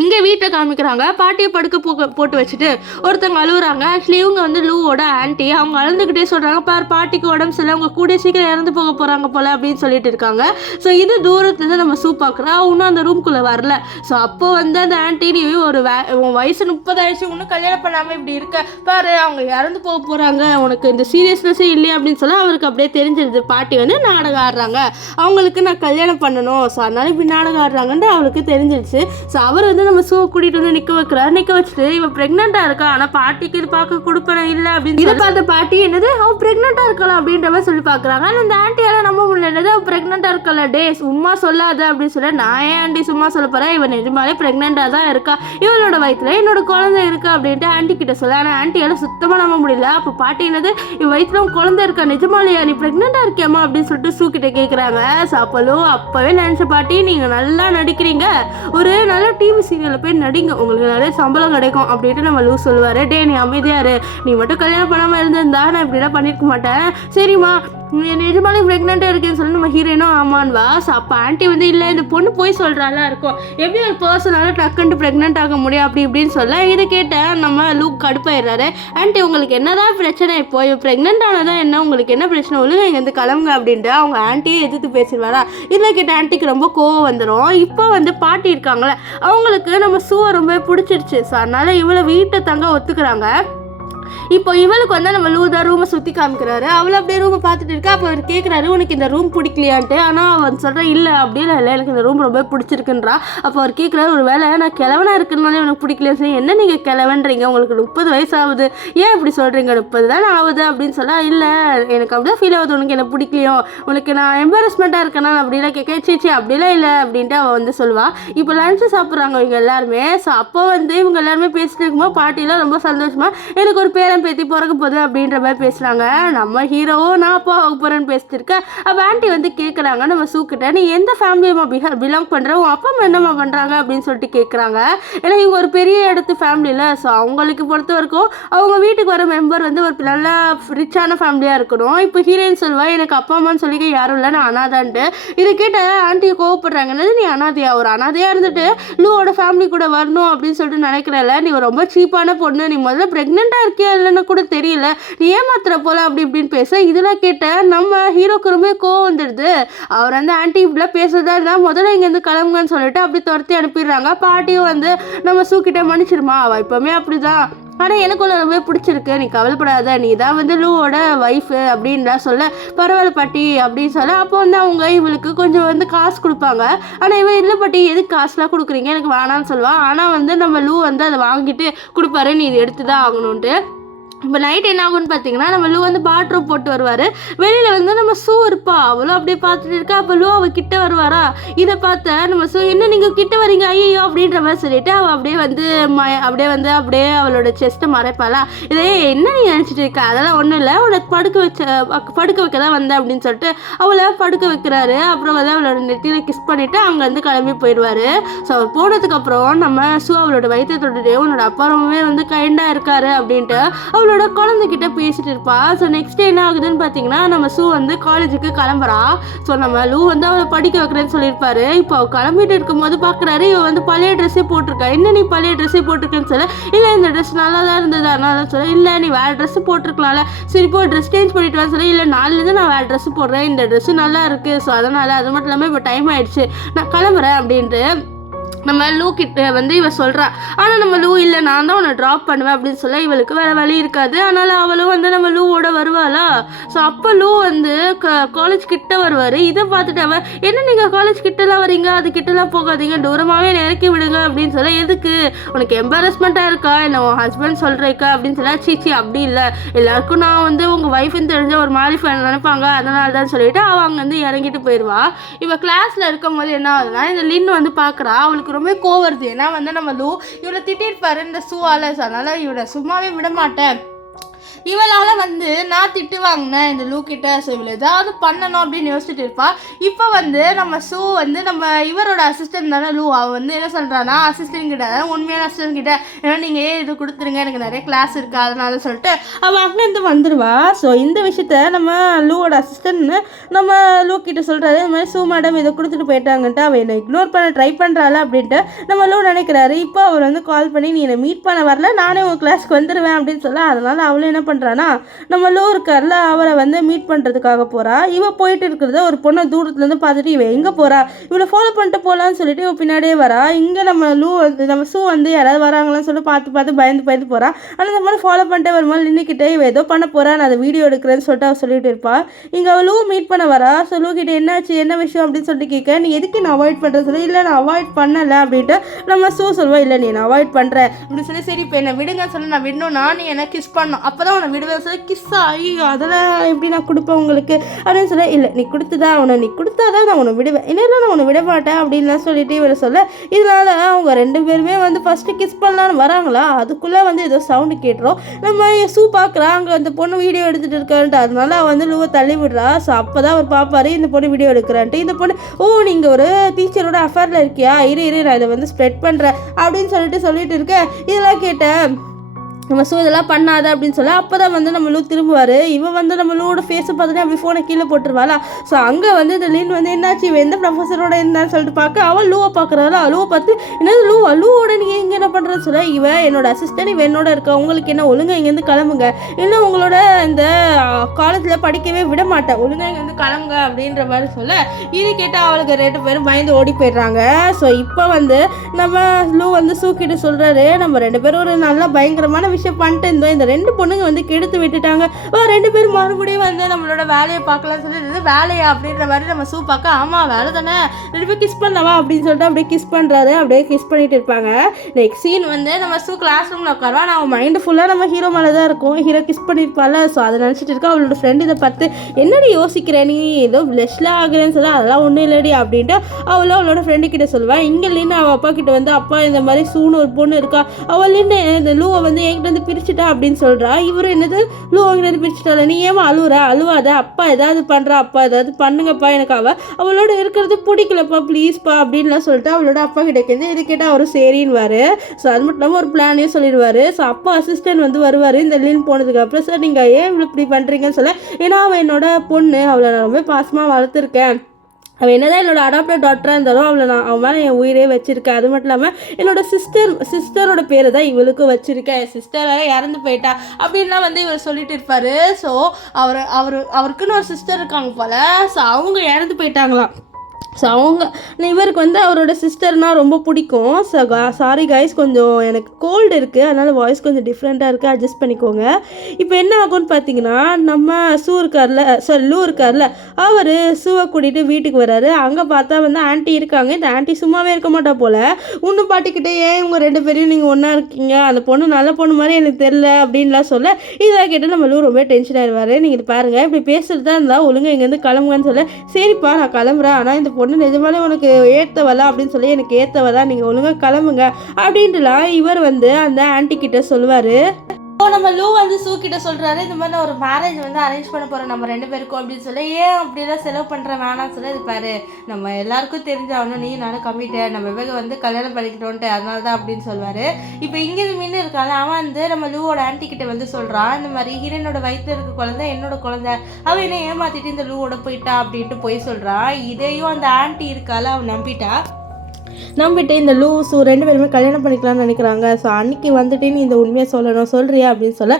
இங்கே வீட்டை காமிக்கிறாங்க. பாட்டியை படுக்க போட்டு வச்சுட்டு ஒருத்தவங்க அழுகுறாங்க. ஆக்சுவலி இவங்க வந்து லூவோட ஆன்ட்டி. அவங்க அழுந்துக்கிட்டே சொல்கிறாங்க, பார் பாட்டிக்கு உடம்பு சரியில்லை, அவங்க கூட சீக்கிரம் இறந்து போக போகிறாங்க போல் அப்படின்னு சொல்லிட்டு இருக்காங்க. ஸோ இது தூரத்துலேருந்து நம்ம சூ பார்க்குறா. இன்னும் அந்த ரூம்குள்ளே வரல. ஸோ அப்போ வந்து அந்த ஆன்ட்டி, நீ ஒரு உன் வயசு 30 ஆயிடுச்சு, இன்னும் கல்யாணம் பண்ணாமல் இப்படி இருக்க பாரு, அவங்க இறந்து போக போகிறாங்க, உனக்கு இந்த சீரியஸ்னஸே இல்லையா அப்படின்னு சொல்ல அவருக்கு அப்படியே தெரிஞ்சிருது. பாட்டி வந்து நாடகம் ஆடுறாங்க, அவங்களுக்கு நான் கல்யாணம் பண்ணணும், ஸோ அதனால இப்படி நாடகம் ஆடுறாங்கன்னு அவளுக்கு தெரிஞ்சிருச்சு. ஸோ அவர் வந்து நம்ம சூ கூட்டிட்டு வந்து நிக்க வச்சுட்டு இவன் பிரெக்னெண்டா இருக்கா, ஆனா பாட்டிக்கு இது பார்க்க கொடுப்பன இல்லை அப்படின்னு இதை பார்த்த பாட்டி என்னது அவன் பிரெக்னெண்டா இருக்கலாம் அப்படின்ற மாதிரி சொல்லி பாக்குறாங்க. ஆனால் இந்த ஆண்டியால நம்ப முடியல, என்னது அவன் பிரெக்னெண்டா இருக்கல, டே சும்மா சொல்லாத அப்படின்னு சொல்ல, நான் ஏன் ஆண்டி சும்மா சொல்ல போறேன், இவன் நிஜமாலே பிரெக்னெண்டா தான் இருக்கா, இவளோட வயிற்றுல என்னோட குழந்தை இருக்கா அப்படின்ட்டு ஆண்டி கிட்ட சொல்ல. ஆனால் ஆண்டியால சுத்தமா நம்ப முடியல. அப்போ பாட்டி என்னது இவன் வயிற்றுல உன் குழந்தை இருக்கா, நிஜமாலையா நீ பிரெக்னெண்டா இருக்கியாமா அப்படின்னு சொல்லிட்டு சூ கிட்ட கேட்குறாங்க. சாப்பலும் அப்பவே நினைச்ச பாட்டி, நீங்க நல்லா நடிக்கிறீங்க, ஒரு நல்ல டிவி சீரியல்ல போய் நடிங்க, உங்களுக்கு நிறைய சம்பளம் கிடைக்கும் அப்படின்ட்டு நம்ம லூ சொல்லுவாரு. டே நீ அமைதியாரு, நீ மட்டும் கல்யாணம் பண்ணாமல் இருந்திருந்தா நான் இப்படிலாம் பண்ணியிருக்க மாட்டேன், சரிம்மா நிஜமாலே ப்ரெக்னெண்ட்டாக இருக்குன்னு சொல்லி நம்ம ஹீரோயினும் ஆமான்வா. ஸோ அப்போ ஆண்டி வந்து இல்லை இந்த பொண்ணு போய் சொல்கிறாலாம் இருக்கும், எப்படி ஒரு பர்சனால டக்குன்ட்டு ப்ரெக்னென்ட் ஆக முடியும் அப்படி இப்படின்னு சொல்ல. இதை கேட்டால் நம்ம லூக் கடுப்பாயிடுறாரு. ஆண்டி உங்களுக்கு என்னதான் பிரச்சனை, இப்போ ப்ரெக்னென்ட் ஆனதான் என்ன, உங்களுக்கு என்ன பிரச்சனை, ஒழுங்கு இங்கே வந்து கிளம்புங்க அப்படின்ட்டு அவங்க ஆண்டியை எதிர்த்து பேசிடுவாரா. இதில் கேட்ட ஆண்டிக்கு ரொம்ப கோவம் வந்துடும். இப்போ வந்து பாட்டி இருக்காங்களே, அவங்களுக்கு நம்ம சூவை ரொம்ப பிடிச்சிருச்சு. ஸோ அதனால் இவ்வளோ வீட்டை தங்க ஒத்துக்கிறாங்க. இப்போ இவளுக்கு வந்து நம்ம லூ தான் ரூமை சுற்றி காமிக்கிறாரு. அவளை அப்படியே ரூமை பார்த்துட்டு இருக்கா. அப்போ அவர் கேட்குறாரு, உனக்கு இந்த ரூம் பிடிக்கலையான்ட்டு. ஆனால் அவன் சொல்கிறேன் இல்லை அப்படிலாம் இல்லை, எனக்கு இந்த ரூம் ரொம்ப பிடிச்சிருக்குன்றா. அப்போ அவர் கேட்குறாரு, ஒரு வேலை நான் கிழவனாக இருக்கிறதுனால எனக்கு பிடிக்கல. சரி என்ன நீங்கள் கிழவன்றீங்க, உங்களுக்கு 30 வயசு ஆகுது, ஏன் இப்படி சொல்கிறீங்க, 30 தானே ஆகுது அப்படின்னு சொல்ல. இல்லை எனக்கு அப்படியே ஃபீல் ஆகுது, உனக்கு என்ன பிடிக்கலையோ, உனக்கு நான் எம்பாரஸ்மெண்ட்டாக இருக்கேனா அப்படிலாம் கேட்க. சீச்சி அப்படிலாம் இல்லை அப்படின்ட்டு அவள் வந்து சொல்லுவாள். இப்போ லஞ்சு சாப்பிட்றாங்க இவங்க எல்லாருமே. ஸோ அப்போ வந்து இவங்க எல்லாருமே பேசிட்டு இருக்கும்போது பாட்டிலாம் ரொம்ப சந்தோஷமாக எனக்கு ஒரு பேரன் பேத்தி பிறக்க போகுது அப்படின்ற மாதிரி பேசுகிறாங்க. நம்ம ஹீரோவும் நான் அப்பா ஆக போகிறேன்னு பேசிட்டு இருக்கேன். அப்போ ஆண்டி வந்து கேட்குறாங்க நம்ம சூக்கிட்ட, நீ எந்த ஃபேமிலியம்மா பிலாங் பண்ணுற, உன் அப்பா அம்மா என்னம்மா பண்ணுறாங்க அப்படின்னு சொல்லிட்டு கேட்குறாங்க. ஏன்னா இவங்க ஒரு பெரிய இடத்து ஃபேமிலியில். ஸோ அவங்களுக்கு பொறுத்த வரைக்கும் அவங்க வீட்டுக்கு வர மெம்பர் வந்து ஒரு நல்ல ரிச்சான ஃபேமிலியாக இருக்கணும். இப்போ ஹீரோயின் சொல்வா, எனக்கு அப்பா அம்மான்னு சொல்லிக்க யாரும் இல்லை, நான் அனாதான்ட்டு. இதை கேட்ட ஆண்டியை கோவப்படுறாங்க. என்னது நீ அனாதையா, ஒரு அனாதையாக இருந்துட்டு லூவோட ஃபேமிலி கூட வரணும் அப்படின்னு சொல்லிட்டு நினைக்கிறல, நீ ரொம்ப சீப்பான பொண்ணு, நீ முதல்ல ப்ரெக்னெண்ட்டாக இருக்கியா இல்லைன்னு கூட தெரியல, நீ ஏமாத்துற போல அப்படி இப்படின்னு பேச. இதெல்லாம் கேட்ட நம்ம ஹீரோக்கு ரொம்ப கோவம் வந்துடுது. அவர் வந்து ஆன்டி இப்படிலாம் பேசுறதா இருந்தால் முதல்ல இங்கேருந்து கிளம்புங்கன்னு சொல்லிட்டு அப்படி துரத்தி அனுப்பிடுறாங்க. பாட்டியும் வந்து நம்ம சூக்கிட்ட மன்னிச்சிருமா, அவள் இப்போவுமே அப்படிதான், ஆனால் எனக்கு உள்ள ரொம்ப பிடிச்சிருக்கு, நீ கவலைப்படாத, நீ தான் வந்து லூவோட ஒய்ஃபு அப்படின்லாம் சொல்ல. பரவாயில்ல பாட்டி அப்படின்னு சொல்ல. அப்போ வந்து அவங்க இவளுக்கு கொஞ்சம் வந்து காசு கொடுப்பாங்க. ஆனால் இவன் இல்லை பாட்டி எதுக்கு காசுலாம் கொடுக்குறீங்க, எனக்கு வேணான்னு சொல்லுவாள். ஆனால் வந்து நம்ம லூ வந்து அதை வாங்கிட்டு கொடுப்பாரு, நீ இது எடுத்து தான் ஆகணுன்ட்டு. இப்போ நைட் என்ன ஆகும்னு பார்த்தீங்கன்னா நம்ம லூ வந்து பாத்ரூம் போட்டு வருவார். வெளியில் வந்து நம்ம சூ இருப்பா, அவளும் அப்படியே பார்த்துட்டு இருக்கா. அப்போ லூ அவள் கிட்ட வருவாரா. இதை பார்த்த நம்ம சூ, என்ன நீங்கள் கிட்ட வரீங்க ஐயோ அப்படின்ற மாதிரி சொல்லிட்டு அவள் அப்படியே அவளோட செஸ்ட்டை மறைப்பாளா. இதே என்ன நீ நினச்சிட்டு இருக்க, அதெல்லாம் ஒன்றும் இல்லை, அவளை படுக்க வைக்க தான் வந்தேன் அப்படின்னு சொல்லிட்டு அவளை படுக்க வைக்கிறாரு. அப்புறம் வந்து அவளோட நெத்தியில் கிஸ் பண்ணிவிட்டு அங்கேருந்து கிளம்பி போயிடுவார். ஸோ அவர் போனதுக்கப்புறம் நம்ம சூ அவளோட வயிற்றை தொட்டுட்டு உன்னோட அப்பா ரொம்பவே வந்து கைண்டாக இருக்காரு அப்படின்ட்டு அவளோட குழந்தைகிட்ட பேசிட்டு இருப்பா. ஸோ நெக்ஸ்ட் டே என்ன ஆகுதுன்னு பார்த்தீங்கன்னா நம்ம சூ வந்து காலேஜுக்கு கிளம்புறா. ஸோ நம்ம லூ வந்து அவளை படிக்க வைக்கிறேன்னு சொல்லியிருப்பாரு. இப்போ அவள் கிளம்பிட்டு இருக்கும்போது பார்க்குறாரு, இவன் வந்து பழைய ட்ரெஸ்ஸே போட்டிருக்கா. என்ன நீ பழைய ட்ரெஸ்ஸே போட்டிருக்கேன்னு சொல்ல. இல்லை இந்த ட்ரெஸ் நல்லா தான் இருந்தது அதனால சொல்ல. இல்லை நீ வேறு ட்ரெஸ்ஸு போட்டிருக்கலாம்ல, சரி இப்போ ட்ரெஸ் சேஞ்ச் பண்ணிட்டு வர சொல்ல. இல்லை நாளிலேருந்து நான் வேறு ட்ரெஸ்ஸு போடுறேன், இந்த ட்ரெஸ்ஸு நல்லா இருக்குது, ஸோ அதனால் அது மட்டும் இல்லாமல் இப்போ டைம் ஆகிடுச்சு, நான் கிளம்புறேன் அப்படின்ட்டு நம்ம லூ கிட்ட வந்து இவ சொல்கிறா. ஆனால் நம்ம லூ இல்லை நான் தான் உன்னை ட்ராப் பண்ணுவேன் அப்படின்னு சொல்ல. இவளுக்கு வேறு வழி இருக்காது. அதனால் அவளும் வந்து நம்ம லூவோட வருவாளா. ஸோ அப்போ லூ வந்து காலேஜ் கிட்ட வருவார். இதை பார்த்துட்டு அவன், என்ன நீங்கள் காலேஜ் கிட்டலாம் வரீங்க, அது கிட்டலாம் போகாதீங்க, தூரமாகவே இறக்கி விடுங்க அப்படின்னு சொல்ல. எதுக்கு உனக்கு எம்பாரஸ்மெண்ட்டாக இருக்கா, என்ன உன் ஹஸ்பண்ட் சொல்கிறேக்கா அப்படின்னு சொல்ல. சீச்சி அப்படி இல்லை, எல்லாருக்கும் நான் வந்து உங்கள் ஒய்ஃப்னு தெரிஞ்ச ஒரு மாதிரி நினைப்பாங்க, அதனால தான் சொல்லிட்டு அவள் அங்கேருந்து இறங்கிட்டு போயிடுவா. இவள் கிளாஸில் இருக்கும் போது என்ன ஆகுதுன்னா இந்த லின் வந்து பார்க்குறா. அவளுக்கு ரொம்ப கோவம் வருது. ஏன்னா வந்து நம்ம லூ இவளை திட்டிருப்பாரு இந்த சூவால. அதனால இவளை சும்மாவே விட மாட்டேன், இவளால் வந்து நான் திட்டு வாங்கினேன் இந்த லூ கிட்ட. ஸோ இவள் ஏதாவது பண்ணணும் அப்படின்னு யோசிச்சுட்டு இருப்பா. இப்போ வந்து நம்ம ஷூ வந்து நம்ம இவரோட அசிஸ்டன்ட் தானே லூ, அவள் வந்து என்ன சொல்கிறான்னா அசிஸ்டன்ட் கிட்ட உண்மையான அசிஸ்டன்ட் கிட்ட ஏன்னா நீங்கள் இது கொடுத்துருங்க எனக்கு நிறைய கிளாஸ் இருக்குது அதனால சொல்லிட்டு அவள் அங்கேருந்து வந்துடுவா. ஸோ இந்த விஷயத்த நம்ம லூவோட அசிஸ்டன்ட் நம்ம லூ கிட்ட சொல்கிறாரு, இந்த மாதிரி ஷூ மேடம் இதை கொடுத்துட்டு போயிட்டாங்கன்ட்டு அவள் என்னை இக்னோர் பண்ண ட்ரை பண்ணுறாள் அப்படின்ட்டு நம்ம லூ நினைக்கிறாரு. இப்போ அவர் வந்து கால் பண்ணி நீ என்னை மீட் பண்ண வரல, நானே உங்கள் கிளாஸ்க்கு வந்துடுவேன் அப்படின்னு சொல்ல, அதனால் அவளும் என்ன பண்ணுறான்னா நம்ம லூ இருக்கார்ல அவரை வந்து மீட் பண்ணுறதுக்காக போகிறா. இவள் போயிட்டு இருக்கிறத ஒரு பொண்ணை தூரத்துலேருந்து பார்த்துட்டு இவன் எங்கே போகிறா இவளை ஃபாலோ பண்ணிட்டு போகலான்னு சொல்லிட்டு இவள் பின்னாடியே வரா. இங்கே நம்ம லூ வந்து நம்ம ஷூ வந்து யாராவது வராங்களான்னு சொல்லி பார்த்து பயந்து போகிறா. ஆனால் இந்த மாதிரி ஃபாலோ பண்ணிட்டே வரும்போது நின்றுக்கிட்டே இவள் ஏதோ பண்ண போகிறா, நான் அதை வீடியோ எடுக்கிறேன்னு சொல்லிட்டு அவள் சொல்லிட்டு இருப்பா. இங்கே அவள் லூ மீட் பண்ண வரா. ஸோ லூ கிட்ட என்னாச்சு என்ன விஷயம் அப்படின்னு சொல்லிட்டு கேட்க, நீ எதுக்கு நான் அவாய்ட் பண்ணுறேன்னு சொல்லி, இல்லை நான் அவாய்ட் பண்ணலை அப்படின்ட்டு நம்ம ஷூ சொல்லுவேன். இல்லை நீ நான் அவாய்ட் பண்ணுறேன் அப்படின்னு சொல்லி, சரி இப்போ என்னை விடுங்கன்னு சொல்லி நான் விடணும்னா நீ என்ன கிஸ் பண்ணணும் அப்போ தான் உன்னை விடுவேன் சொல்லி, கிஸ்ஸா ஐயோ அதெல்லாம் எப்படி நான் கொடுப்பேன் உங்களுக்கு அப்படின்னு சொல்ல, இல்லை நீ கொடுத்துதான் அவனை, நீ கொடுத்தாதான் நான் உன்னை விடுவேன், இல்லைன்னா நான் உன்னை விட மாட்டேன் அப்படின்லாம் சொல்லிட்டு இவரை சொல்ல, இதனால அவங்க ரெண்டு பேருமே வந்து ஃபஸ்ட்டு கிஸ் பண்ணலான்னு வராங்களா, அதுக்குள்ளே வந்து ஏதோ சவுண்டு கேட்டுரும். நம்ம ஷூ பார்க்குறா அங்கே அந்த பொண்ணு வீடியோ எடுத்துகிட்டு இருக்கான்ட்டு, அதனால அவன் வந்து லூவை தள்ளி விடுறா. ஸோ அப்போ தான் அவர் பார்ப்பாரு இந்த பொண்ணு வீடியோ எடுக்கிறான்ட்டு. இந்த பொண்ணு ஓ நீங்கள் ஒரு டீச்சரோட அஃபேரில் இருக்கியா, இரு நான் இதை வந்து ஸ்ப்ரெட் பண்ணுறேன் அப்படின்னு சொல்லிட்டு இருக்கேன். இதெல்லாம் கேட்டேன் நம்ம ஷூ இதெல்லாம் பண்ணாத அப்படின்னு சொல்ல, அப்போ தான் வந்து நம்ம லூ திரும்புவார். இவன் வந்து நம்ம லூவோட ஃபேஸை பார்த்துட்டு அப்படி ஃபோனை கீழே போட்டுருவாளா. ஸோ அங்கே வந்து இந்த லீன் வந்து என்னாச்சு இவன் எந்த ப்ரொஃபஸரோட இருந்தான்னு சொல்லிட்டு பார்க்க, அவள் லூவை பார்க்குறாளா. லூவை பார்த்து என்னது லூவோட நீங்கள் இங்கே என்ன பண்ணுறேன்னு சொல்ல, இவன் என்னோட அசிஸ்டன்ட் இவன் என்னோட இருக்கா, உங்களுக்கு என்ன ஒழுங்காக இங்கேருந்து கிளம்புங்க, இல்லை உங்களோட இந்த காலேஜில் படிக்கவே விட மாட்டேன், ஒழுங்காக இங்கேருந்து கிளம்புங்க அப்படின்ற மாதிரி சொல்ல, இது கேட்டால் அவளுக்கு ரெண்டு பேரும் பயந்து ஓடி போயிடுறாங்க. ஸோ இப்போ வந்து நம்ம லூ வந்து ஷூ கிட்ட சொல்கிறாரு, நம்ம ரெண்டு பேரும் ஒரு நல்லா பயங்கரமான விஷயம் பண்ணிட்டு இருந்தோம், இந்த ரெண்டு பொண்ணுங்க வந்து கெடுத்து விட்டுட்டாங்க, ரெண்டு பேரும் மறுபடியும் வந்து நம்மளோட வேலையை பார்க்கலாம்னு சொல்லி, வேலையா அப்படின்ற மாதிரி நம்ம ஷூ பார்க்க, ஆமாம் வேலை தானே ரெண்டு பேர் கிஸ் பண்ணவா அப்படின்னு சொல்லிட்டு அப்படியே கிஸ் பண்ணுறாரு. அப்படியே கிஸ் பண்ணிட்டு இருப்பாங்க. நெக்ஸ்ட் சீன் வந்து நம்ம ஷூ கிளாஸ் ரூமில் உட்காருவா. நான் மைண்டு ஃபுல்லாக நம்ம ஹீரோ மேலே தான் இருக்கும், ஹீரோ கிஸ் பண்ணியிருப்பாள். ஸோ அதை நினச்சிட்டு இருக்கா. அவளோட ஃப்ரெண்டு இதை பார்த்து என்னடி யோசிக்கிறேன் நீ ஏதோ பிளஷ்லாம் ஆகுறேன்னு சொல்ல, அதெல்லாம் ஒன்றும் இல்லடி அப்படின்ட்டு அவளோட ஃப்ரெண்டு கிட்ட சொல்லுவாள். இங்கே இல்லைன்னு அவள் அப்பா கிட்ட வந்து, அப்பா இந்த மாதிரி ஷூன்னு ஒரு பொண்ணு இருக்கா, அவள் இந்த லூவை வந்து என்கிட்ட வந்து பிரிச்சுட்டா அப்படின்னு சொல்கிறா. இவர் என்னது லூ என்கிட்ட பிரிச்சுட்டால, நீ ஏமா அழுவாத, அப்பா ஏதாவது பண்ணுறா, அப்பா ஏதாவது பண்ணுங்கப்பா, எனக்கு அவளோட இருக்கிறது பிடிக்கலப்பா ப்ளீஸ்ப்பா அப்படின்லாம் சொல்லிட்டு அவளோட அப்பா கிட்ட கேட்டு இது கேட்டால் அவர் சரின்னுவார். ஸோ அது மட்டும் இல்லாமல் ஒரு பிளானையும் சொல்லிடுவார். ஸோ அப்பா அசிஸ்டன்ட் வந்து வருவார் இந்த லீன் போனதுக்கு அப்புறம், சார் நீங்கள் ஏன் இவ்வளோ இப்படி பண்ணுறீங்கன்னு சொல்ல, ஏன்னா அவள் என்னோட பொண்ணு, அவளை நான் ரொம்ப பாசமாக வளர்த்துருக்கேன், அவள் என்ன தான் என்னோட அடாப்டட் டாக்டராக இருந்தாலும் அவன் மேலே என் உயிரே வச்சுருக்கேன், அது மட்டும் இல்லாமல் என்னோட சிஸ்டரோட பேரை தான் இவளுக்கும் வச்சுருக்கேன், என் சிஸ்டர் வேறு இறந்து போயிட்டா அப்படின்லாம் வந்து இவர் சொல்லிட்டு இருப்பார். ஸோ அவருக்குன்னு ஒரு சிஸ்டர் இருக்காங்க போல். ஸோ அவங்க இறந்து போயிட்டாங்களாம். ஸோ இவருக்கு வந்து அவரோட சிஸ்டர்னால் ரொம்ப பிடிக்கும். ஸோ சாரி கைஸ், கொஞ்சம் எனக்கு கோல்டு இருக்குது, அதனால் வாய்ஸ் கொஞ்சம் டிஃப்ரெண்ட்டாக இருக்குது, அட்ஜஸ்ட் பண்ணிக்கோங்க. இப்போ என்ன ஆகும்னு பார்த்தீங்கன்னா, நம்ம லூ இருக்கார்ல அவர் ஷூவை கூட்டிகிட்டு வீட்டுக்கு வர்றாரு. அங்கே பார்த்தா வந்து ஆன்ட்டி இருக்காங்க. இந்த ஆன்ட்டி சும்மாவே இருக்க மாட்டா போல், இன்னும் பாட்டிக்கிட்டே ஏன் இவங்க ரெண்டு பேரையும் நீங்கள் ஒன்றா இருக்கீங்க, அந்த பொண்ணு நல்ல பொண்ணு மாதிரி எனக்கு தெரில அப்படின்லாம் சொல்ல, இதை கேட்டு நம்ம லூ ரொம்ப டென்ஷன் ஆயிடுவார். நீங்கள் இது பாருங்கள், இப்படி பேசுகிறது தான் இருந்தால் ஒழுங்காக இங்கேருந்து கிளம்புங்கன்னு சொல்ல, சரிப்பா நான் கிளம்புறேன், ஆனால் இந்த பொண்ணு நிஜமாலே உனக்கு ஏற்றவலா அப்படின்னு சொல்லி, எனக்கு ஏற்றவதா, நீங்கள் ஒழுங்காக கிளம்புங்க அப்படின்ட்டுலாம் இவர் வந்து அந்த ஆன்ட்டி கிட்ட சொல்லுவார். நம்ம லூ வந்து ஷூ கிட்ட சொல்கிறாரு, இந்த மாதிரி நான் ஒரு மேரேஜ் வந்து அரேஞ்ச் பண்ண போகிறோம் நம்ம ரெண்டு பேருக்கும் அப்படின்னு சொல்லி, ஏன் அப்படிலாம் செலவு பண்ணுற வேணாம்னு சொல்லி, இது பாரு நம்ம எல்லாருக்கும் தெரிஞ்சாகணும், நீ நானும் கம்மிட்டேன், நம்ம இவங்க வந்து கல்யாணம் பண்ணிக்கிட்டோன்ட்டு அதனால தான் அப்படின்னு சொல்லுவார். இப்போ இங்கே மீன் இருக்காங்க, அவன் வந்து நம்ம லூவோட ஆன்ட்டி கிட்ட வந்து சொல்கிறான், இந்த மாதிரி ஹீரோனோட வயிற்றுல இருக்க குழந்தை என்னோட குழந்தை, அவன் என்ன ஏமாற்றிட்டு இந்த லூவோட போயிட்டா அப்படின்ட்டு போய் சொல்கிறான். இதையும் அந்த ஆன்ட்டி இருக்கால அவன் நம்பிட்டு இந்த லூஸு ரெண்டு பேருமே கல்யாணம் பண்ணிக்கலாம்னு நினைக்கிறாங்க. ஸோ அன்றைக்கி வந்துட்டு நீ இந்த உண்மையை சொல்கிறியா அப்படின்னு சொல்ல,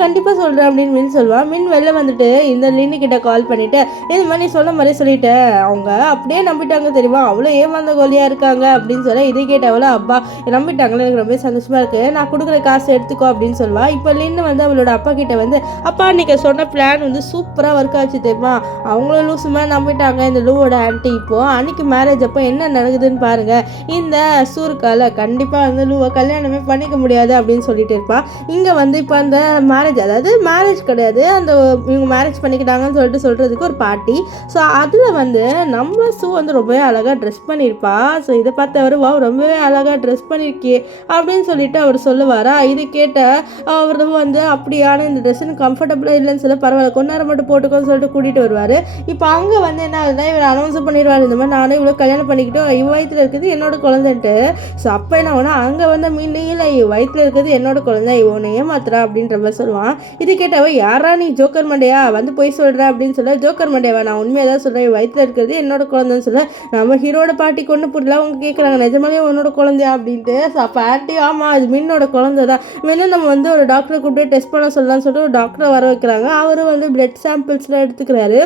கண்டிப்பாக சொல்கிறேன் அப்படின்னு மின் சொல்லுவான். மின் வெளில வந்துட்டு இந்த லின்னு கிட்ட கால் பண்ணிவிட்டு, இந்த மாதிரி நீ சொல்ல மாதிரி சொல்லிட்டேன், அவங்க அப்படியே நம்பிட்டாங்க தெரியுமா, அவ்வளோ ஏமாந்த கோலியாக இருக்காங்க அப்படின்னு சொல்ல, இதை கேட்டவளோ அப்பா நம்பிட்டாங்களே, எனக்கு ரொம்ப சந்தோஷமாக இருக்குது, நான் கொடுக்குற காசு எடுத்துக்கோ அப்படின்னு சொல்லுவாள். இப்போ லின்னு வந்து அவளோட அப்பா கிட்ட வந்து, அப்பா நீங்கள் சொன்ன பிளான் வந்து சூப்பராக ஒர்க் ஆச்சு தெரியுமா, அவங்களும் லூசுமா நம்பிட்டாங்க இந்த லூவோட ஆன்ட்டி. இப்போது அன்றைக்கி மேரேஜ் அப்போ என்ன நடக்குதுன்னு பாருங்கள், இந்த சூர்கால கண்டிப்பாக வந்து லூவை கல்யாணமே பண்ணிக்க முடியாது அப்படின்னு சொல்லிட்டு இருப்பான். இங்கே வந்து இப்போ அந்த மேரேஜ், அதாவது மேரேஜ் கிடையாது, அந்த இவங்க மேரேஜ் பண்ணிக்கிட்டாங்கன்னு சொல்கிறதுக்கு ஒரு பார்ட்டி. ஸோ அதில் வந்து நம்ம சூ வந்து ரொம்பவே அழகாக ட்ரெஸ் பண்ணியிருப்பா. ஸோ இதை பார்த்தவர் வா ரொம்பவே அழகாக ட்ரெஸ் பண்ணியிருக்கே அப்படின்னு சொல்லிட்டு அவர் சொல்லுவாரா. இது கேட்ட அவர் வந்து அப்படியான இந்த ட்ரெஸ்ஸுன்னு கம்ஃபர்டபுளாக இல்லைன்னு சொல்ல பரவாயில்ல கொஞ்ச நேரம் மட்டும் போட்டுக்கோன்னு சொல்லிட்டு கூட்டிகிட்டு வருவார். இப்போ அங்கே வந்து என்ன ஆகுதுன்னா இவர் அனௌன்ஸ் பண்ணிடுவார், இந்த மாதிரி நானும் இவ்வளோ கல்யாணம் பண்ணிக்கிட்டு வயிற்றுல இருக்குது என்னோட குழந்தைன்ட்டு. ஸோ அப்போ என்ன ஆகுனா அங்கே வந்து மீனில் வயிற்றுல இருக்கிறது என்னோட குழந்தை, இவனை ஏமாத்துறா அப்படின்ற மாதிரி சொல்லுவான். இது கேட்டவ யாரா நீ ஜோக்கர் மண்டையா வந்து போய் சொல்கிற அப்படின்னு சொல்ல, ஜோக்கர் மண்டையாவா நான் உண்மையாக தான் சொல்கிறேன், வயிற்றுல இருக்கிறது என்னோட குழந்தைன்னு சொல்ல, நம்ம ஹீரோட பாட்டி கொண்டு புரியல அவங்க கேட்குறாங்க நிஜமாலே உன்னோட குழந்தையா அப்படின்ட்டு. ஸோ அப்போ ஆண்டி ஆமாம் அது மின்னோட குழந்தை தான், மின்னு நம்ம வந்து ஒரு டாக்டரை கூப்பிட்டு டெஸ்ட் பண்ண சொல்லலாம்னு சொல்லிட்டு ஒரு டாக்டரை வர வைக்கிறாங்க. அவரும் வந்து பிளட் சாம்பிள்ஸ்லாம் எடுத்துக்கிறாரு.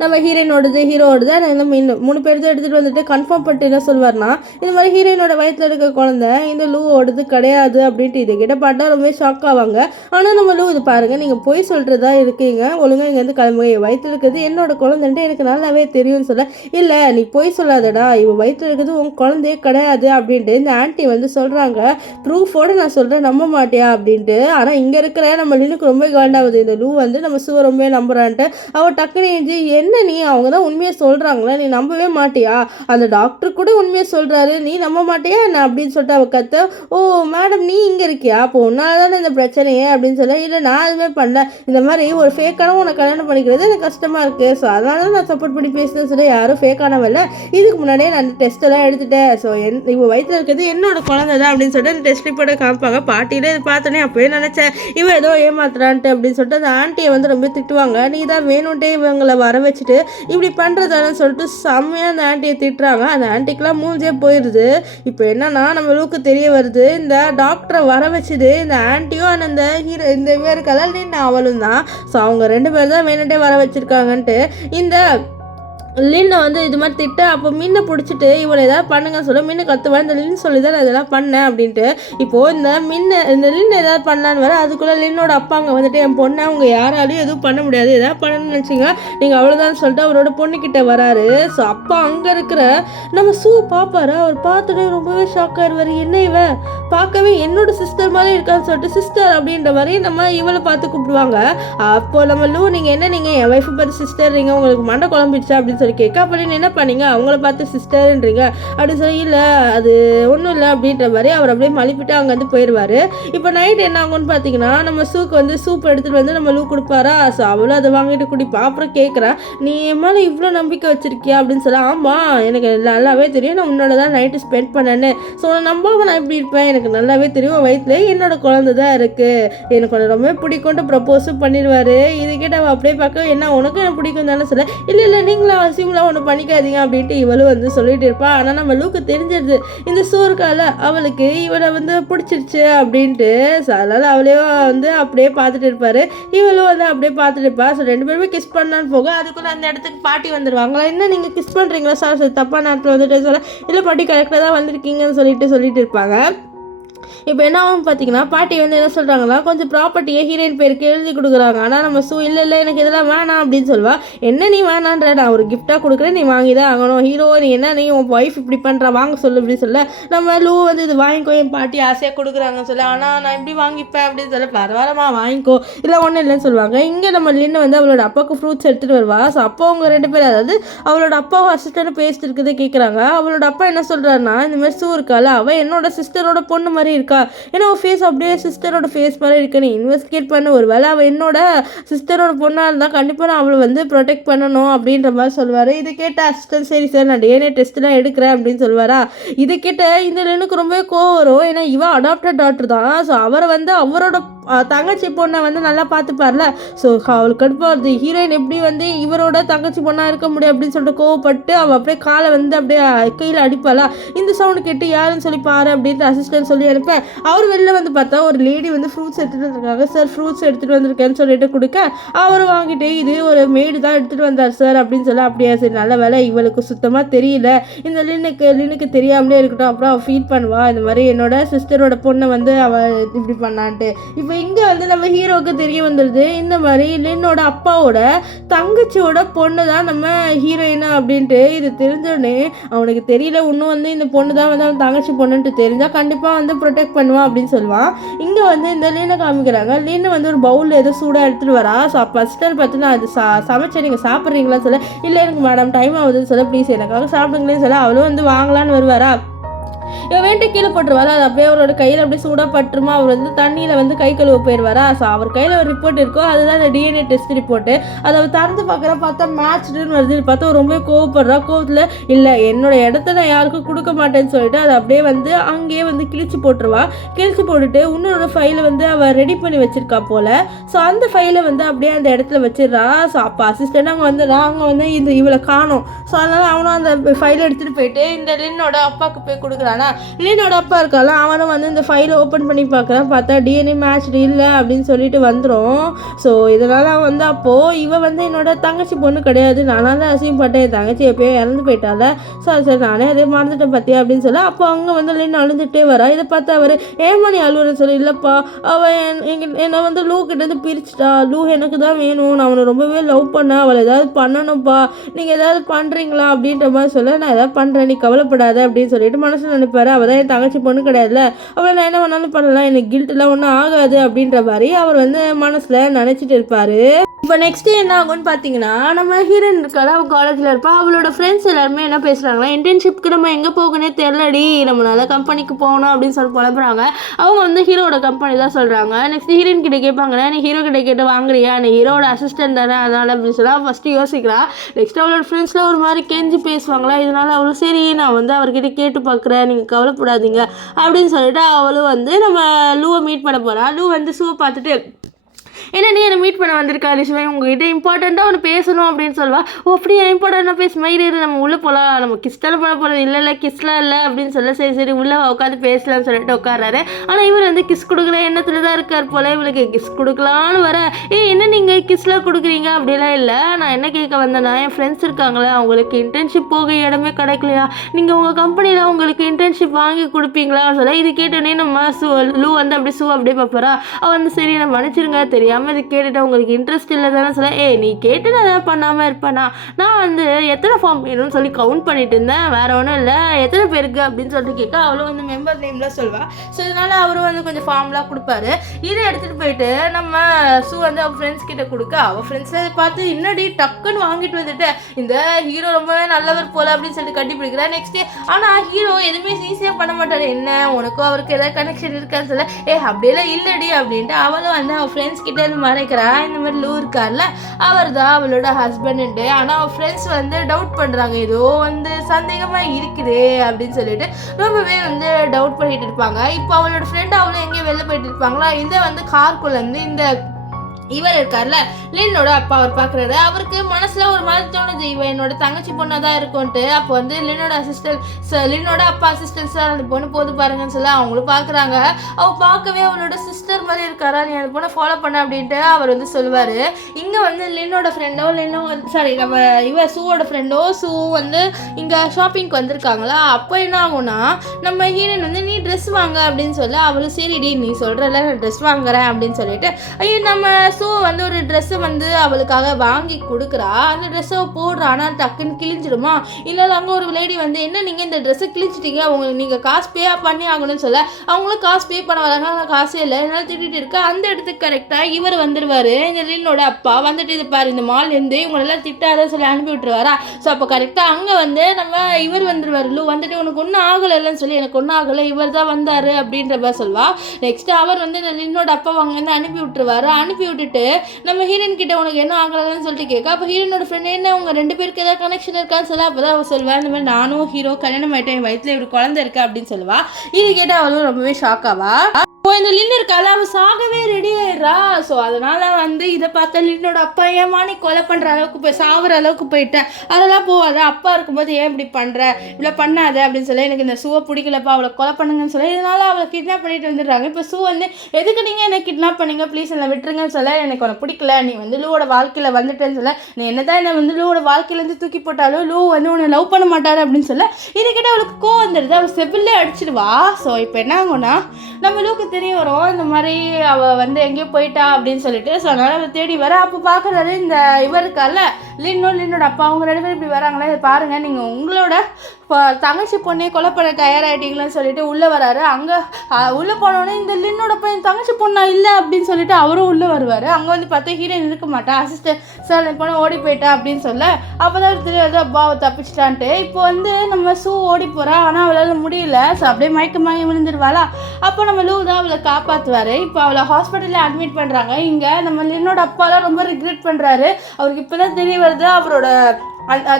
நம்ம ஹீரோயினோடது ஹீரோவோடது அந்த மூணு பேர் தான் எடுத்துகிட்டு வந்துட்டு கன்ஃபார்ம் பண்ணிட்டு என்ன சொல்வார்னா, இந்த மாதிரி ஹீரோயினோட வயிற்றில் இருக்க குழந்தை இந்த லூவோடது கிடையாது அப்படின்ட்டு. இது கிட்ட பார்த்தா ரொம்ப ஷாக் ஆவாங்க. ஆனால் நம்ம லூ இது பாருங்கள் நீங்கள் போய் சொல்கிறதா இருக்கீங்க, ஒழுங்காக இங்கேருந்து கிளம்புங்க, வயிற்றில் இருக்கிறது என்னோட குழந்தைன்ட்டு எனக்கு நல்லாவே தெரியும்னு சொல்ல, இல்லை நீ போய் சொல்லாதடா இவன் வயிற்றில் இருக்கிறது உன் குழந்தையே கிடையாது அப்படின்ட்டு இந்த ஆன்ட்டி வந்து சொல்கிறாங்க. ப்ரூஃபோடு நான் சொல்கிறேன் நம்ப மாட்டியா அப்படின்ட்டு. ஆனால் இங்கே இருக்கிற நம்ம லினுக்கு ரொம்ப காண்டாகுது, இந்த லூ வந்து நம்ம சூவை ரொம்ப நம்புறான்ட்டு. அவள் டக்குனு என்ன நீ அவங்க தான் உண்மையை சொல்கிறாங்களே நீ நம்பவே மாட்டியா, அந்த டாக்டர் கூட உண்மையை சொல்கிறாரு நீ நம்ப மாட்டியா என்ன அப்படின்னு சொல்லிட்டு அவள் கத்த. ஓ மேடம் நீ இங்கே இருக்கியா, அப்போ உன்னால தானே இந்த பிரச்சனையே அப்படின்னு சொல்ல, இல்லை நான் எதுவுமே பண்ணல, இந்த மாதிரி ஒரு ஃபேக்கான உன்னை கல்யாணம் பண்ணிக்கிறது எனக்கு கஷ்டமாக இருக்குது, ஸோ அதனால தான் நான் சப்போர்ட் பண்ணி பேசுனேன்னு சொல்லி யாரும் ஃபேக்கானவில்லை, இதுக்கு முன்னாடியே நான் டெஸ்ட் எல்லாம் எடுத்துட்டேன், ஸோ இவள் வயிற்றில் இருக்கிறது என்னோட குழந்தை தான் அப்படின்னு சொல்லிட்டு டெஸ்ட் ரிப்போர்ட்டை காமிப்பாங்க. பாட்டியில இது பார்த்தோன்னே அப்போயே நினச்சேன் இவன் ஏதோ ஏமாத்துறான்ட்டு அப்படின்னு சொல்லிட்டு அந்த ஆண்டியை வந்து ரொம்ப திட்டுவாங்க. நீ தான் வேணும்ட்டே இவங்களை வர வச்சுட்டு இப்படி பண்ணுறதானு சொல்லிட்டு செம்மையாக அந்த ஆண்டியை திட்டுறாங்க. அந்த ஆண்டிக்கெலாம் மூஞ்சே போயிடுது. இப்போ என்னன்னா நம்ம லூக்கு தெரிய வருது இந்த டாக்டரை வர வச்சுது இந்த ஆண்டியும் அந்த ஹீரோ இந்த பேர் கலர்லின்னு அவளும் தான். ஸோ அவங்க ரெண்டு பேர் தான் வேணுட்டே வர வச்சுருக்காங்கன்ட்டு இந்த லின்னை வந்து இது மாதிரி திட்ட. அப்போ மீனை பிடிச்சிட்டு இவனை ஏதாவது பண்ணுங்க சொல்ல மீனை கற்றுவேன், இந்த லின் சொல்லி தான் நான் இதெல்லாம் பண்ணேன் அப்படின்ட்டு. இப்போது இந்த லின் ஏதாவது பண்ணலான்னு வர அதுக்குள்ளே லின்னோட அப்பாங்க வந்துட்டு என் பொண்ணை அவங்க யாராலையும் எதுவும் பண்ண முடியாது, எதாவது பண்ணணும்னு நினச்சிங்க நீங்கள் அவ்வளோதான் சொல்லிட்டு அவரோட பொண்ணுக்கிட்ட வராரு. ஸோ அப்போ அங்கே இருக்கிற நம்ம சூ பார்ப்பாரு. அவர் பார்த்துட்டு ரொம்பவே ஷாக் ஆயிடுவார், என்ன இவன் பார்க்கவே என்னோட சிஸ்டர் மாதிரி இருக்கான்னு சொல்லிட்டு சிஸ்டர் அப்படின்ற மாதிரி நம்ம இவளை பார்த்து கூப்பிடுவாங்க. அப்போ நம்ம லூ நீங்கள் என்ன நீங்கள் என் ஒய்ஃபை பார்த்து சிஸ்டர்றீங்க உங்களுக்கு மண்டை குழம்பிடுச்சா அப்படின்னு சொல்லி கேட்க, அப்படின்னு என்ன பண்ணீங்க அவங்கள பார்த்து சிஸ்டர்ன்றீங்க அப்படின்னு சொல்லி, இல்லை அது ஒன்றும் இல்லை அப்படின்ற மாதிரி அவர் அப்படியே மலிப்பிட்டு அங்கேருந்து போயிடுவார். இப்போ நைட் என்ன ஆகும்னு பார்த்தீங்கன்னா நம்ம சூக்கு வந்து சூப் எடுத்துகிட்டு வந்து நம்ம லூ கொடுப்பாரா. ஸோ அவளும் அதை வாங்கிட்டு குடிப்பா. அப்புறம் கேட்குறா நீ என் மேலே இவ்வளோ நம்பிக்கை வச்சிருக்கியா அப்படின்னு சொல்ல, ஆமாம் எனக்கு நல்லாவே தெரியும் நான் உன்னோட தான் நைட்டு ஸ்பெண்ட் பண்ணேன்னு. ஸோ நம்பாமல் நான் இப்படி இருப்பேன், எனக்கு நல்லாவே தெரியும் வயிற்றுல என்னோட குழந்தை தான் இருக்குது, எனக்கு ஒன்று ரொம்ப பிடிக்கும்ட்டு ப்ரப்போஸும் பண்ணிடுவார். இது கிட்ட அவள் அப்படியே பார்க்க என்ன உனக்கும் எனக்கு பிடிக்கும் தானே சொல்ல, இல்லை இல்லை நீங்களா சிம்லாம் ஒன்று பண்ணிக்காதீங்க அப்படின்ட்டு இவளும் வந்து சொல்லிட்டு இருப்பா. ஆனால் நம்ம லூக்கு தெரிஞ்சிருது இந்த சோறுக்கால அவளுக்கு இவளை வந்து பிடிச்சிருச்சு அப்படின்ட்டு. ஸோ அதனால் அவளே வந்து அப்படியே பார்த்துட்டு இருப்பாரு, இவளும் வந்து அப்படியே பார்த்துட்டு இருப்பா. ஸோ ரெண்டு பேருமே கிஸ் பண்ணான்னு போக அதுக்குள்ள அந்த இடத்துக்கு பாட்டி வந்துடுவாங்களா. என்ன நீங்கள் கிஸ் பண்ணுறீங்களா சார், தப்பாக நேரத்தில் வந்துட்டு சொல்ல, இல்லை பாட்டி கரெக்டாக தான் வந்திருக்கீங்கன்னு சொல்லிட்டு இருப்பாங்க. இப்போ என்ன ஆகும் பார்த்தீங்கன்னா பாட்டி வந்து என்ன சொல்கிறாங்கன்னா கொஞ்சம் ப்ராப்பர்ட்டியை ஹீரோயின் பேருக்கு எழுதி கொடுக்குறாங்க. ஆனால் நம்ம சூ இல்லை இல்லை எனக்கு இதெல்லாம் வேணாம் அப்படின்னு சொல்லுவா. என்ன நீ வேணான்ற, நான் ஒரு கிஃப்டாக கொடுக்குறேன் நீ வாங்கி தான் ஆகணும், ஹீரோ நீ என்ன நீ உன் ஒய்ஃப் இப்படி பண்ணுறா வாங்க சொல்லு அப்படின்னு சொல்ல, நம்ம லூ வந்து இது வாங்கிக்கோ என் பாட்டி ஆசையாக கொடுக்குறாங்கன்னு சொல்ல, ஆனால் நான் இப்படி வாங்கிப்பேன் அப்படின்னு சொல்ல, பரவாயில்லமா வாங்கிக்கோ இல்லை ஒன்றும் இல்லைன்னு சொல்லுவாங்க. இங்கே நம்ம லின்னு வந்து அவளோட அப்பாவுக்கு ஃப்ரூட்ஸ் எடுத்துகிட்டு வருவா. ஸோ அப்போ அவங்க ரெண்டு பேர் அதாவது அவளோட அப்பாவும் அசிஸ்டன்ட் பேசிட்டு இருக்கிறதே கேட்குறாங்க. அவளோட அப்பா என்ன சொல்கிறாருன்னா இந்த மாதிரி சூ இருக்கால அவள் என்னோட சிஸ்டரோட பொண்ணு மாதிரி இருக்கா, ஏன்னா அவள் ஃபேஸ் அப்படியே சிஸ்டரோட ஃபேஸ் மாதிரி இருக்கு, நீ இன்வெஸ்டிகேட் பண்ண ஒரு வேளை அவள் என்னோட சிஸ்டரோட பொண்ணாக இருந்தால் கண்டிப்பாக நான் அவளை வந்து ப்ரொடெக்ட் பண்ணணும் அப்படின்ற மாதிரி சொல்லுவார். இது கேட்ட அசிஸ்டன்ட் சரி சார் நான் டிஎன்ஏ டெஸ்ட்லாம் எடுக்கிறேன் அப்படின்னு சொல்லுவாரா. இது கேட்ட இந்த எனக்கு ரொம்பவே கோவம் வரும், ஏன்னா இவன் அடாப்டட் டாக்டர் தான். ஸோ அவரை வந்து அவரோட தங்கச்சி பொண்ணை வந்து நல்லா பார்த்துப்பார்ல. ஸோ அவளுக்கு கடுப்பாக வருது, ஹீரோயின் எப்படி வந்து இவரோட தங்கச்சி பொண்ணாக இருக்க முடியும் அப்படின்னு சொல்லிட்டு கோவப்பட்டு அவள் அப்படியே காலை வந்து அப்படியே கையில் அடிப்பாளா. இந்த சவுண்டு கேட்டு யாருன்னு சொல்லி பாரு அப்படின்ட்டு அசிஸ்டன்ட் சொல்லி அனுப்பேன். அவர் வெளில வந்து பார்த்தா ஒரு லேடி வந்து ஃப்ரூட்ஸ் எடுத்துகிட்டு வந்திருக்காங்க. சார் ஃப்ரூட்ஸ் எடுத்துகிட்டு வந்திருக்கேன்னு சொல்லிட்டு கொடுக்க அவர் வாங்கிட்டு இது ஒரு மேடு தான் எடுத்துகிட்டு வந்தார் சார் அப்படின்னு சொல்ல, அப்படியா சரி நல்ல வேலை இவளுக்கு சுத்தமாக தெரியல, இந்த லினுக்கு தெரியாமலே இருக்கட்டும், அப்புறம் அவள் ஃபீல் பண்ணுவா இந்த மாதிரி என்னோட சிஸ்டரோட பொண்ணை வந்து அவள் இப்படி பண்ணான்ட்டு. இப்போ இங்கே வந்து நம்ம ஹீரோவுக்கு தெரிய வந்துடுது இந்த மாதிரி லின்னோட அப்பாவோட தங்கச்சியோட பொண்ணு தான் நம்ம ஹீரோயினா அப்படின்ட்டு. இது தெரிஞ்சோடனே அவனுக்கு தெரியல இன்னும் வந்து இந்த பொண்ணு தான் வந்து அவன் தங்கச்சி பொண்ணுன்ட்டு தெரிஞ்சால் கண்டிப்பாக வந்து ப்ரொடெக்ட் பண்ணுவான் அப்படின்னு சொல்லுவான். இங்கே வந்து இந்த லீனை காமிக்கிறாங்க. லீனை வந்து ஒரு பவுலில் ஏதோ சூடாக எடுத்துகிட்டு வரா. ஸோ ஃபஸ்ட் டைம் பார்த்து நான் அது சமைச்சேன் நீங்கள் சாப்பிட்றீங்களா சொல்ல, இல்லை எனக்கு மேடம் டைம் ஆகுதுன்னு சொல்ல, ப்ளீஸ் எனக்காக சாப்பிடுங்களேன்னு சொல்ல அவளும் வந்து வாங்கலான்னு வருவாரா. இவன் வேண்டி கீழே போட்டுருவாரா. அது அப்படியே அவரோட கையில் அப்படியே சூடாக பட்டுருமா. அவர் வந்து தண்ணியில் வந்து கை கழுவ போயிடுவாரா. ஸோ அவர் கையில் ஒரு ரிப்போர்ட் இருக்கோ அதுதான் அந்த டிஎன்ஏ டெஸ்ட் ரிப்போர்ட்டு. அதை அவர் திறந்து பார்க்குற பார்த்தா மேட்ச்டுன்னு வருது. பார்த்தா ரொம்ப கோவப்படுறா. கோவத்தில் இல்லை என்னோட இடத்த நான் யாருக்கும் கொடுக்க மாட்டேன்னு சொல்லிட்டு அதை அப்படியே வந்து அங்கேயே வந்து கிழிச்சு போட்டுருவா. கிழிச்சு போட்டுட்டு இன்னொரு ஃபைலை வந்து அவள் ரெடி பண்ணி வச்சிருக்கா போல். ஸோ அந்த ஃபைலை வந்து அப்படியே அந்த இடத்துல வச்சிடறா. ஸோ அப்போ அசிஸ்டண்ட் அங்கே வந்துடுறா. அங்கே வந்து இவளை காணும். ஸோ அதனால் அவனும் அந்த ஃபைலை எடுத்துகிட்டு போயிட்டு இந்த லின்னோட அப்பாவுக்கு போய் கொடுக்குறானா. லின்னோட அப்பா இருக்கால அவனும் வந்து இந்த ஃபைலை ஓப்பன் பண்ணி பார்க்குறான். பார்த்தா டிஎன்ஏ மேட்ச் இல்லை அப்படின்னு சொல்லிட்டு வந்துடும். ஸோ இதனால் வந்து அப்போது இவன் வந்து என்னோட தங்கச்சி பொண்ணு கிடையாது, நானாக தான் அசிங்கப்பட்டேன், என் தங்கச்சி எப்போயோ இறந்து போயிட்டால, சரி நானே அதே மறந்துட்டேன் பார்த்தியா அப்படின்னு சொல்ல. அப்போ அங்கே வந்து லின்னு அழுந்துகிட்டே வரா. இதை பார்த்து அவர் ஏமானி அழுவுறன்னு சொல்லி, இல்லைப்பா அவன் என்னை வந்து லூ கிட்டேருந்து பிரிச்சுட்டா, லூ எனக்கு தான் வேணும், நான் அவனை ரொம்பவே லவ் பண்ணேன், அவளை ஏதாவது பண்ணணும்ப்பா, நீங்கள் ஏதாவது பண்ணுறீங்களா அப்படின்ற மாதிரி சொல்ல, நான் ஏதாவது பண்ணுறேன் நீ கவலைப்படாத அப்படின்னு சொல்லிட்டு மனசில் நினைப்பாரு. அவள் தான் என் தங்கச்சி பொண்ணு கிடையாதுல, அவளை நான் என்ன வேணாலும் பண்ணலாம், எனக்கு கில்ட்டெல்லாம் ஒன்றும் ஆகாது அப்படின்ற மாதிரி அவர் வந்து மனசில் நினச்சிட்டு இருப்பார். இப்போ நெக்ஸ்ட் என்ன ஆகும்னு பார்த்தீங்கன்னா, நம்ம ஹீரோயின் இருக்கால அவள் காலேஜில் இருப்பா. அவளோட ஃப்ரெண்ட்ஸ் எல்லாருமே என்ன பேசுகிறாங்களா, இன்டர்ன்ஷிப்க்கு நம்ம எங்கே போகணுன்னே தெரிலடி, நம்ம நல்ல கம்பெனிக்கு போகணும் அப்படின்னு சொல்லி புலம்புறாங்க. அவங்க வந்து ஹீரோட கம்பெனி தான் சொல்கிறாங்க. நெக்ஸ்ட் ஹீரோயின் கிட்ட கேட்பாங்கன்னா, நீ ஹீரோ கிட்ட கேட்டு வாங்குறியா, நீ ஹீரோட அசிஸ்டன்ட் தானே அதனால் அப்படின்னு சொல்லி ஃபஸ்ட்டு யோசிக்கிறா. நெக்ஸ்ட் அவளோட ஃப்ரெண்ட்ஸ்லாம் ஒரு மாதிரி கெஞ்சி பேசுவாங்களா. இதனால் அவளும் சரி நான் வந்து அவர்கிட்ட கேட்டு பார்க்குறேன், நீங்கள் கவலைப்படாதீங்க அப்படின்னு சொல்லிட்டு அவளும் வந்து நம்ம லூவை மீட் பண்ண போகிறா. லூ வந்து ஷூவை பார்த்துட்டு, என்ன நீ என்னை மீட் பண்ண வந்திருக்கா லிஷ்மே, உங்ககிட்ட இம்பார்ட்டண்ட்டாக ஒன்று பேசணும் அப்படின்னு சொல்லுவா. ஓ அப்படியே இம்பார்ட்டண்ட்டாக பேசுமா, இரு நம்ம உள்ளே போகலாம், நம்ம கிஸ்டெல்லாம் பண்ண போகிறது இல்லை கிஸ்லாம் இல்லை அப்படின்னு சொல்ல, சரி உள்ளே உட்காந்து பேசலாம்னு சொல்லிட்டு உட்காராரு. ஆனால் இவர் வந்து கிஸ் கொடுக்குற எண்ணத்தில் தான் இருக்கார் போல். இவளுக்கு கிஸ் கொடுக்கலான்னு வர, என்ன நீங்கள் கிஸ்லாம் கொடுக்குறீங்க அப்படிலாம் இல்லை, நான் என்ன கேட்க வந்தேன்னா என் ஃப்ரெண்ட்ஸ் இருக்காங்களே அவங்களுக்கு இன்டர்ன்ஷிப் போக இடமே கிடைக்கலையா, நீங்கள் உங்கள் கம்பெனியில் உங்களுக்கு இன்டர்ன்ஷிப் வாங்கி கொடுப்பீங்களா சொல்ல. இது கேட்டோடனே நம்ம லூ வந்து அப்படியே அப்படியே பார்ப்பாரா. அவள் வந்து சரி நான் மன்னிச்சிருங்க தெரியாமல் இது கேட்டுட்டு உங்களுக்கு இன்ட்ரெஸ்ட் இல்லை தானே சொல்ல. நீ கேட்டு நான் எதாவது பண்ணாமல் இருப்பேனா, நான் வந்து எத்தனை ஃபார்ம் வேணும்னு சொல்லி கவுண்ட் பண்ணிட்டு இருந்தேன், வேறு ஒன்றும் இல்லை, எத்தனை பேருக்கு அப்படின்னு சொல்லிட்டு கேட்க அவளும் வந்து மெம்பர் நேம்லாம் சொல்வாள். ஸோ இதனால் அவரும் வந்து கொஞ்சம் ஃபார்ம்லாம் கொடுப்பாரு. இதை எடுத்துகிட்டு போயிட்டு நம்ம ஷூ வந்து அவள் ஃப்ரெண்ட்ஸ் கிட்ட கொடுக்க, அவள் ஃப்ரெண்ட்ஸை பார்த்து இன்னடி டக்குன்னு வாங்கிட்டு வந்துட்டு இந்த ஹீரோ ரொம்பவே நல்லவர் போல அப்படின்னு சொல்லிட்டு கட்டி பிடிக்கிறா. நெக்ஸ்ட் ஆனால் ஹீரோ எதுவுமே ஈஸியாக பண்ண மாட்டார். என்ன உனக்கும் அவருக்கு ஏதாவது கனெக்ஷன் இருக்கான்னு சொல்ல, அப்படியெல்லாம் இல்லடி அப்படின்ட்டு அவளும் வந்து அவள் ஃப்ரெண்ட்ஸ் கிட்ட மறைக்கிறா. இந்த மாதிரி லூ இருக்கார்ல அவர் தான் அவளோட ஹஸ்பண்ட். ஆனால் அவள் ஃப்ரெண்ட்ஸ் வந்து டவுட் பண்ணுறாங்க, ஏதோ வந்து சந்தேகமாக இருக்குது அப்படின்னு சொல்லிட்டு ரொம்பவே வந்து டவுட் பண்ணிட்டு இருப்பாங்க. இப்போ அவளோட ஃப்ரெண்ட் அவளும் எங்கேயும் வெளில போயிட்டு இருப்பாங்களா. இதை வந்து கார்க்குள்ள இருந்து இந்த இவர் இருக்கார்ல லின்னோட அப்பா அவர் பார்க்குறாரு. அவருக்கு மனசில் ஒரு மாதிரி தோணுது, இவன் என்னோட தங்கச்சி பொண்ணாக தான் இருக்கும்ன்ட்டு. அப்போ வந்து லின்னோட லின்னோட அப்பா அசிஸ்டன்ட் சார் அந்த பொண்ணு போது பாருங்கன்னு சொல்லி அவங்களும் பார்க்குறாங்க. அவள் பார்க்கவே அவளோட சிஸ்டர் மாதிரி இருக்காரா, நீ அந்த பொண்ணை ஃபாலோ பண்ண அப்படின்ட்டு அவர் வந்து சொல்லுவார். இங்கே வந்து லின்னோட ஃப்ரெண்டோ நம்ம ஷூவோட ஃப்ரெண்டோ ஷூ வந்து இங்கே ஷாப்பிங்க்கு வந்திருக்காங்களா. அப்போ என்ன ஆகும்னா நம்ம ஹீரோயின் வந்து நீ ட்ரெஸ் வாங்க அப்படின்னு சொல்ல, அவளும் சரிடி நீ சொல்கிறல நான் ட்ரெஸ் வாங்குறேன் அப்படின்னு சொல்லிட்டு ஐயோ நம்ம ஷூ வந்து ஒரு ட்ரெஸ்ஸை வந்து அவளுக்காக வாங்கி கொடுக்குறா. அந்த ட்ரெஸ்ஸை போடுறா. ஆனால் டக்குன்னு கிழிஞ்சிடுமா. இல்லை அங்கே ஒரு லேடி வந்து என்ன நீங்கள் இந்த ட்ரெஸ்ஸை கிழிச்சிட்டீங்க, உங்களுக்கு நீங்கள் காசு பே பண்ணி ஆகணும்னு சொல்ல, அவங்களும் காசு பே பண்ண வராங்க, அவங்க காசே இல்லை என்னால் திட்டிகிட்டு இருக்கா. அந்த இடத்துக்கு கரெக்டாக இவர் வந்துடுவார். இந்த லின்னோட அப்பா வந்துட்டு இது பாரு இந்த மால்லேருந்து இவங்களெல்லாம் திட்டாத சொல்லி அனுப்பி விட்டுருவாரா. ஸோ அப்போ கரெக்டாக அங்கே வந்து நம்ம இவர் வந்துடுவார். லூ வந்துட்டு உனக்கு ஒன்றும் ஆகலைன்னு சொல்லி, எனக்கு ஒன்றும் ஆகலை இவர் தான் வந்தார் அப்படின்ற மாதிரி சொல்வா. நெக்ஸ்ட்டு அவர் வந்து இந்த லின்னோட அப்பா அவங்க வந்து அனுப்பி விட்டுருவார். அனுப்பி விட்டுட்டு நம்ம ஹீரோயின் கிட்ட உனக்கு என்ன ஆகலன்னு சொல்லிட்டு கேட்க, அப்போ ஹீரோனோட ஃப்ரெண்ட் என்ன உங்க ரெண்டு பேருக்கு ஏதாவது கனெக்ஷன் இருக்கான்னு சொல்ல. அப்போ தான் அவள் சொல்லுவேன் இந்த மாதிரி நானும் ஹீரோ கல்யாணம் ஆகிட்டேன், என் வயிற்றுல இப்படி குழந்தை இருக்கா அப்படின்னு சொல்லுவா. இது கேட்டால் அவளும் ரொம்பவே ஷாக் ஆவா. இந்த லின்னு இருக்கால அவள் சாகவே ரெடி ஆயிடுறா. ஸோ அதனால் வந்து இதை பார்த்தா லின்னோட அப்பா ஏமா நீ கொலை பண்ணுற அளவுக்கு போய் சாகுற அளவுக்கு போயிட்டேன், அதெல்லாம் போகாத, அப்பா இருக்கும்போது ஏன் இப்படி பண்ணுற, இவ்வளோ பண்ணாத அப்படின்னு சொல்லி, எனக்கு இந்த ஷூவை பிடிக்கலப்பா அவளை கொலை பண்ணுங்கன்னு சொல்லி இதனால் அவளை கிட்னாப் பண்ணிட்டு வந்துடுறாங்க. இப்போ ஷூ வந்து எதுக்கு நீங்கள் என்னை கிட்னாப் பண்ணீங்க, ப்ளீஸ் என்னை விட்டுருங்கன்னு சொல்ல, எனக்கு உனக்கு பிடிக்கல, நீ வந்து லூவோட வாழ்க்கையில் வந்துட்டேன்னு சொல்ல, நீ என்ன தான் என்னை வந்து லூவோட வாழ்க்கையிலேருந்து தூக்கி போட்டாலும் லூ வந்து உன்னை லவ் பண்ண மாட்டாரு அப்படின்னு சொல்ல, இதுக்கிட்ட அவளுக்கு கோவம் வந்துடுது. அவள் செவிலே அடிச்சிடுவா. ஸோ இப்போ என்ன ஆகும்னா நம்ம லூக்கு தெரியும் தெரிய வரும் இந்த மாதிரி அவள் வந்து எங்கேயோ போயிட்டா அப்படின்னு சொல்லிட்டு. ஸோ அதனால் அவள் தேடி வர. அப்போ பார்க்குறாரு இந்த இவருக்கால லின்னோட அப்பா, அவங்க 2 பேரும் இப்படி வராங்களே, இதை பாருங்கள், நீங்கள் உங்களோட தங்கச்சி பொண்ணே கொலை பண்ண தயாராகிட்டீங்களேன்னு சொல்லிட்டு உள்ளே வராரு. அங்கே உள்ளே போனோடனே இந்த லின்னோட பையன் தங்கச்சி பொண்ணா இல்லை அப்படின்னு சொல்லிட்டு அவரும் உள்ளே வருவார். அங்கே வந்து பார்த்தா ஹீரோயின் இருக்க மாட்டா. அசிஸ்டன்ட் சார் என் பொண்ணு ஓடி போயிட்டா அப்படின்னு சொல்ல அப்போ தான் தெரியாது அப்பா அவள் தப்பிச்சிட்டான்ட்டு. இப்போ வந்து நம்ம சூ ஓடி போகிறா, ஆனால் அவளால் முடியல. ஸோ அப்படியே மயக்கமாகி விழுந்துருவாளா. அப்போ நம்ம லூ தான் அவளை காப்பாற்றுவார். இப்போ அவளை ஹாஸ்பிட்டலில் அட்மிட் பண்ணுறாங்க. இங்கே நம்ம லின்னோட அப்பாலாம் ரொம்ப ரிக்ரெட் பண்ணுறாரு. அவருக்கு இப்போ தான் தெரிய வருது அவரோட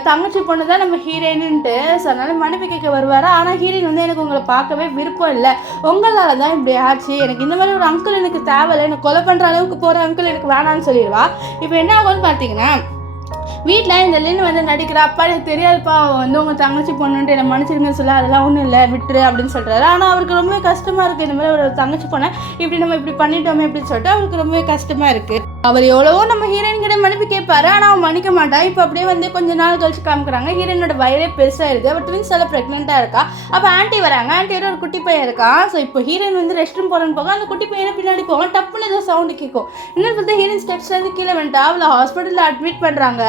தங்கச்சி பொண்ணு தான் நம்ம ஹீரோயின்ட்டு. ஸோ அதனால் மன்னிப்பு கேட்க வருவார். ஆனால் ஹீரோயின் வந்து எனக்கு உங்களை பார்க்கவே விருப்பம் இல்லை, உங்களால் தான் இப்படி ஆச்சு, எனக்கு இந்த மாதிரி ஒரு அங்கிள் எனக்கு தேவையில்லை, எனக்கு கொலை பண்ணுற அளவுக்கு போகிற அங்கிள் எனக்கு வேணான்னு சொல்லிடுவா. இப்போ என்ன ஆகும்னு பார்த்தீங்கன்னா வீட்டில் இந்த லின்னு வந்து நடிக்கிறா. அப்பா எனக்கு தெரியாதுப்பா வந்து உங்கள் தங்கச்சி பொண்ணுன்ட்டு என்னை மன்னிச்சிருங்கன்னு சொல்ல அதெல்லாம் ஒன்றும் இல்லை விட்டுரு அப்படின்னு சொல்கிறாரு. ஆனால் அவருக்கு ரொம்பவே கஷ்டமாக இருக்குது. இந்த மாதிரி ஒரு தங்கச்சி பொண்ணை இப்படி நம்ம இப்படி பண்ணிட்டோமே அப்படின்னு சொல்லிட்டு அவருக்கு ரொம்பவே கஷ்டமாக இருக்குது. அவர் எவ்வளவோ நம்ம ஹீரோயின் கிட்ட மன்னிப்பு கேட்பாரு, ஆனால் அவன் மன்னிக்க மாட்டான். இப்போ அப்படியே வந்து கொஞ்ச நாள் கழிச்சு காமிக்கிறாங்க. ஹீரோயினோட வயலே பெருசாக இருக்குது. அவள் ட்வின்ஸ் எல்லாம் ப்ரெக்னெண்ட்டாக இருக்கா. அப்போ ஆண்டி வராங்க. ஆண்டியோட ஒரு குட்டி பையன் இருக்கான். ஸோ இப்போ ஹீரோயின் வந்து ரெஸ்ட் ரூம் போகிறேன்னு போக அந்த குட்டி பையனை பின்னாடி போவான். டப்புன்னு ஏதோ சவுண்டு கேட்கும். இன்னும் பார்த்தா ஹீரோயின் ஸ்டெப்ஸ்லேருந்து கீழே வந்துட்டா. அவளை ஹாஸ்பிட்டலில் அட்மிட் பண்ணுறாங்க.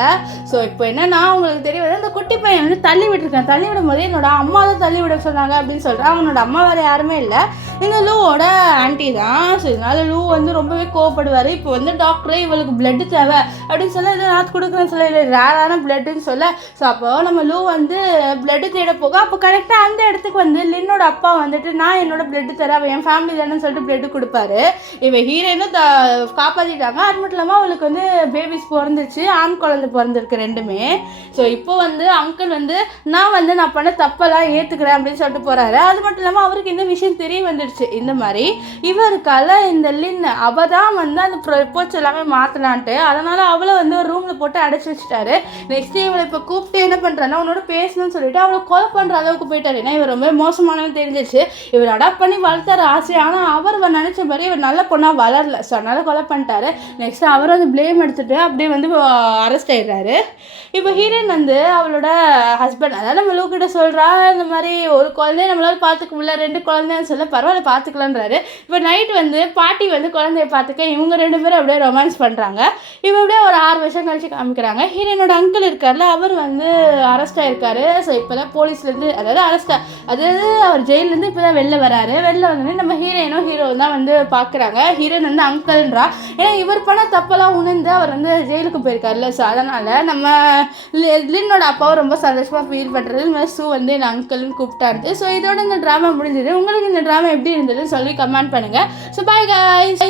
ஸோ இப்போ என்னன்னா உங்களுக்கு தெரியாது அந்த குட்டி பையன் வந்து தள்ளி விட்டுருக்கேன். தள்ளி விடும் போது என்னோட அம்மா தான் தள்ளி விட சொன்னாங்க அப்படின்னு சொல்கிறேன். அவனோட அம்மா வேறு யாருமே இல்லை, எங்கள் லூவோட ஆண்டி தான். ஸோ இதனால லூ வந்து ரொம்பவே கோவப்படுவார். இப்போ வந்து டாக்டரே இவளுக்கு பிளட்டு தேவை அப்படின்னு சொல்ல இதை நான் கொடுக்குறேன்னு சொல்ல இல்லை ரேரான பிளட்டுன்னு சொல்ல. ஸோ அப்போ நம்ம லூ வந்து பிளட்டு தேட போக அப்போ கரெக்டாக அந்த இடத்துக்கு வந்து லின்னோட அப்பா வந்துட்டு நான் என்னோட பிளட்டு தரேன், அவள் என் ஃபேமிலி தானேன்னு சொல்லிட்டு பிளட்டு கொடுப்பாரு. இவன் ஹீரோயினும் காப்பாற்றிட்டாங்க. அது மட்டும் இல்லாமல் அவளுக்கு வந்து பேபிஸ் பிறந்துச்சு, ஆண் குழந்தை பிறந்திருக்கு 2மே. ஸோ இப்போ வந்து அங்கிள் வந்து நான் பண்ண தப்பெல்லாம் ஏற்றுக்கிறேன் அப்படின்னு சொல்லிட்டு போகிறாரு. அது மட்டும் இல்லாமல் அவருக்கு இந்த விஷயம் தெரிய வந்துடுச்சு. இந்த மாதிரி இவருக்கால இந்த லின் அவள் தான் வந்து அந்த ரிப்போர்ட்ஸ் எல்லாமே மாற்றலான்ட்டு, அதனால் அவளை வந்து ஒரு ரூமில் போட்டு அடைச்சி வச்சுட்டாரு. நெக்ஸ்ட் இவளை இப்போ கூப்பிட்டு என்ன பண்ணுறான்னா உன்னோட பேசணும்னு சொல்லிட்டு அவளை கொலை பண்ணுற அளவுக்கு போயிட்டாரு. ஏன்னா இவர் ரொம்ப மோசமானவன் தெரிஞ்சிச்சு. இவர் அடாப்ட் பண்ணி வளர்த்தாரு ஆசை, ஆனால் அவர் நினச்ச மாதிரி இவர் நல்ல பொண்ணாக வளரல. ஸோ அதனால் கொலை பண்ணிட்டாரு. நெக்ஸ்ட் அவர் வந்து ப்ளேம் எடுத்துகிட்டு அப்படியே வந்து அரெஸ்ட் ஆயிடுறாரு. இப்போ ஹீரோயின் வந்து அவளோட ஹஸ்பண்ட் அதாவது நம்ம லூக்கிட்ட சொல்கிறா இந்த மாதிரி ஒரு குழந்தைய நம்மளால் பார்த்துக்க முடியல, 2 குழந்தைன்னு சொல்ல பரவாயில்ல பார்த்துக்கலான்றாரு. இப்போ நைட் வந்து பாட்டி வந்து குழந்தைய பார்த்துக்க இவங்க 2 பேரும் அப்படியே ரொமான்ஸ் பண்ணுறாங்க. இப்போ அப்படியே ஒரு 6 வருஷம் கழிச்சு காமிக்கிறாங்க. ஹீரோயினோட அங்கிள் இருக்கார்ல அவர் வந்து அரெஸ்ட் ஆகிருக்காரு. ஸோ இப்போ தான் போலீஸ்லேருந்து அதாவது அவர் ஜெயிலேருந்து இப்போ தான் வெளில வராரு. வெளில வந்து நம்ம ஹீரோயினும் ஹீரோவும் தான் வந்து பார்க்குறாங்க. ஹீரோயின் வந்து அங்கிள்ன்றா, ஏன்னா இவர் பண்ண தப்பெல்லாம் உணர்ந்து அவர் வந்து ஜெயிலுக்கு போயிருக்காருல்ல. ஸோ அதனால் நம்ம லின்னோட அப்பாவும் ரொம்ப சந்தோஷமாக ஃபீல் பண்ணுறது. இந்த மாதிரி சூ வந்து என் அங்கிள்னு கூப்பிட்டாரு. ஸோ இதோட இந்த ட்ராமா முடிஞ்சது. உங்களுக்கு இந்த ட்ராமா எப்படி இருந்ததுன்னு சொல்லி கமெண்ட் பண்ணுங்கள். So bye guys.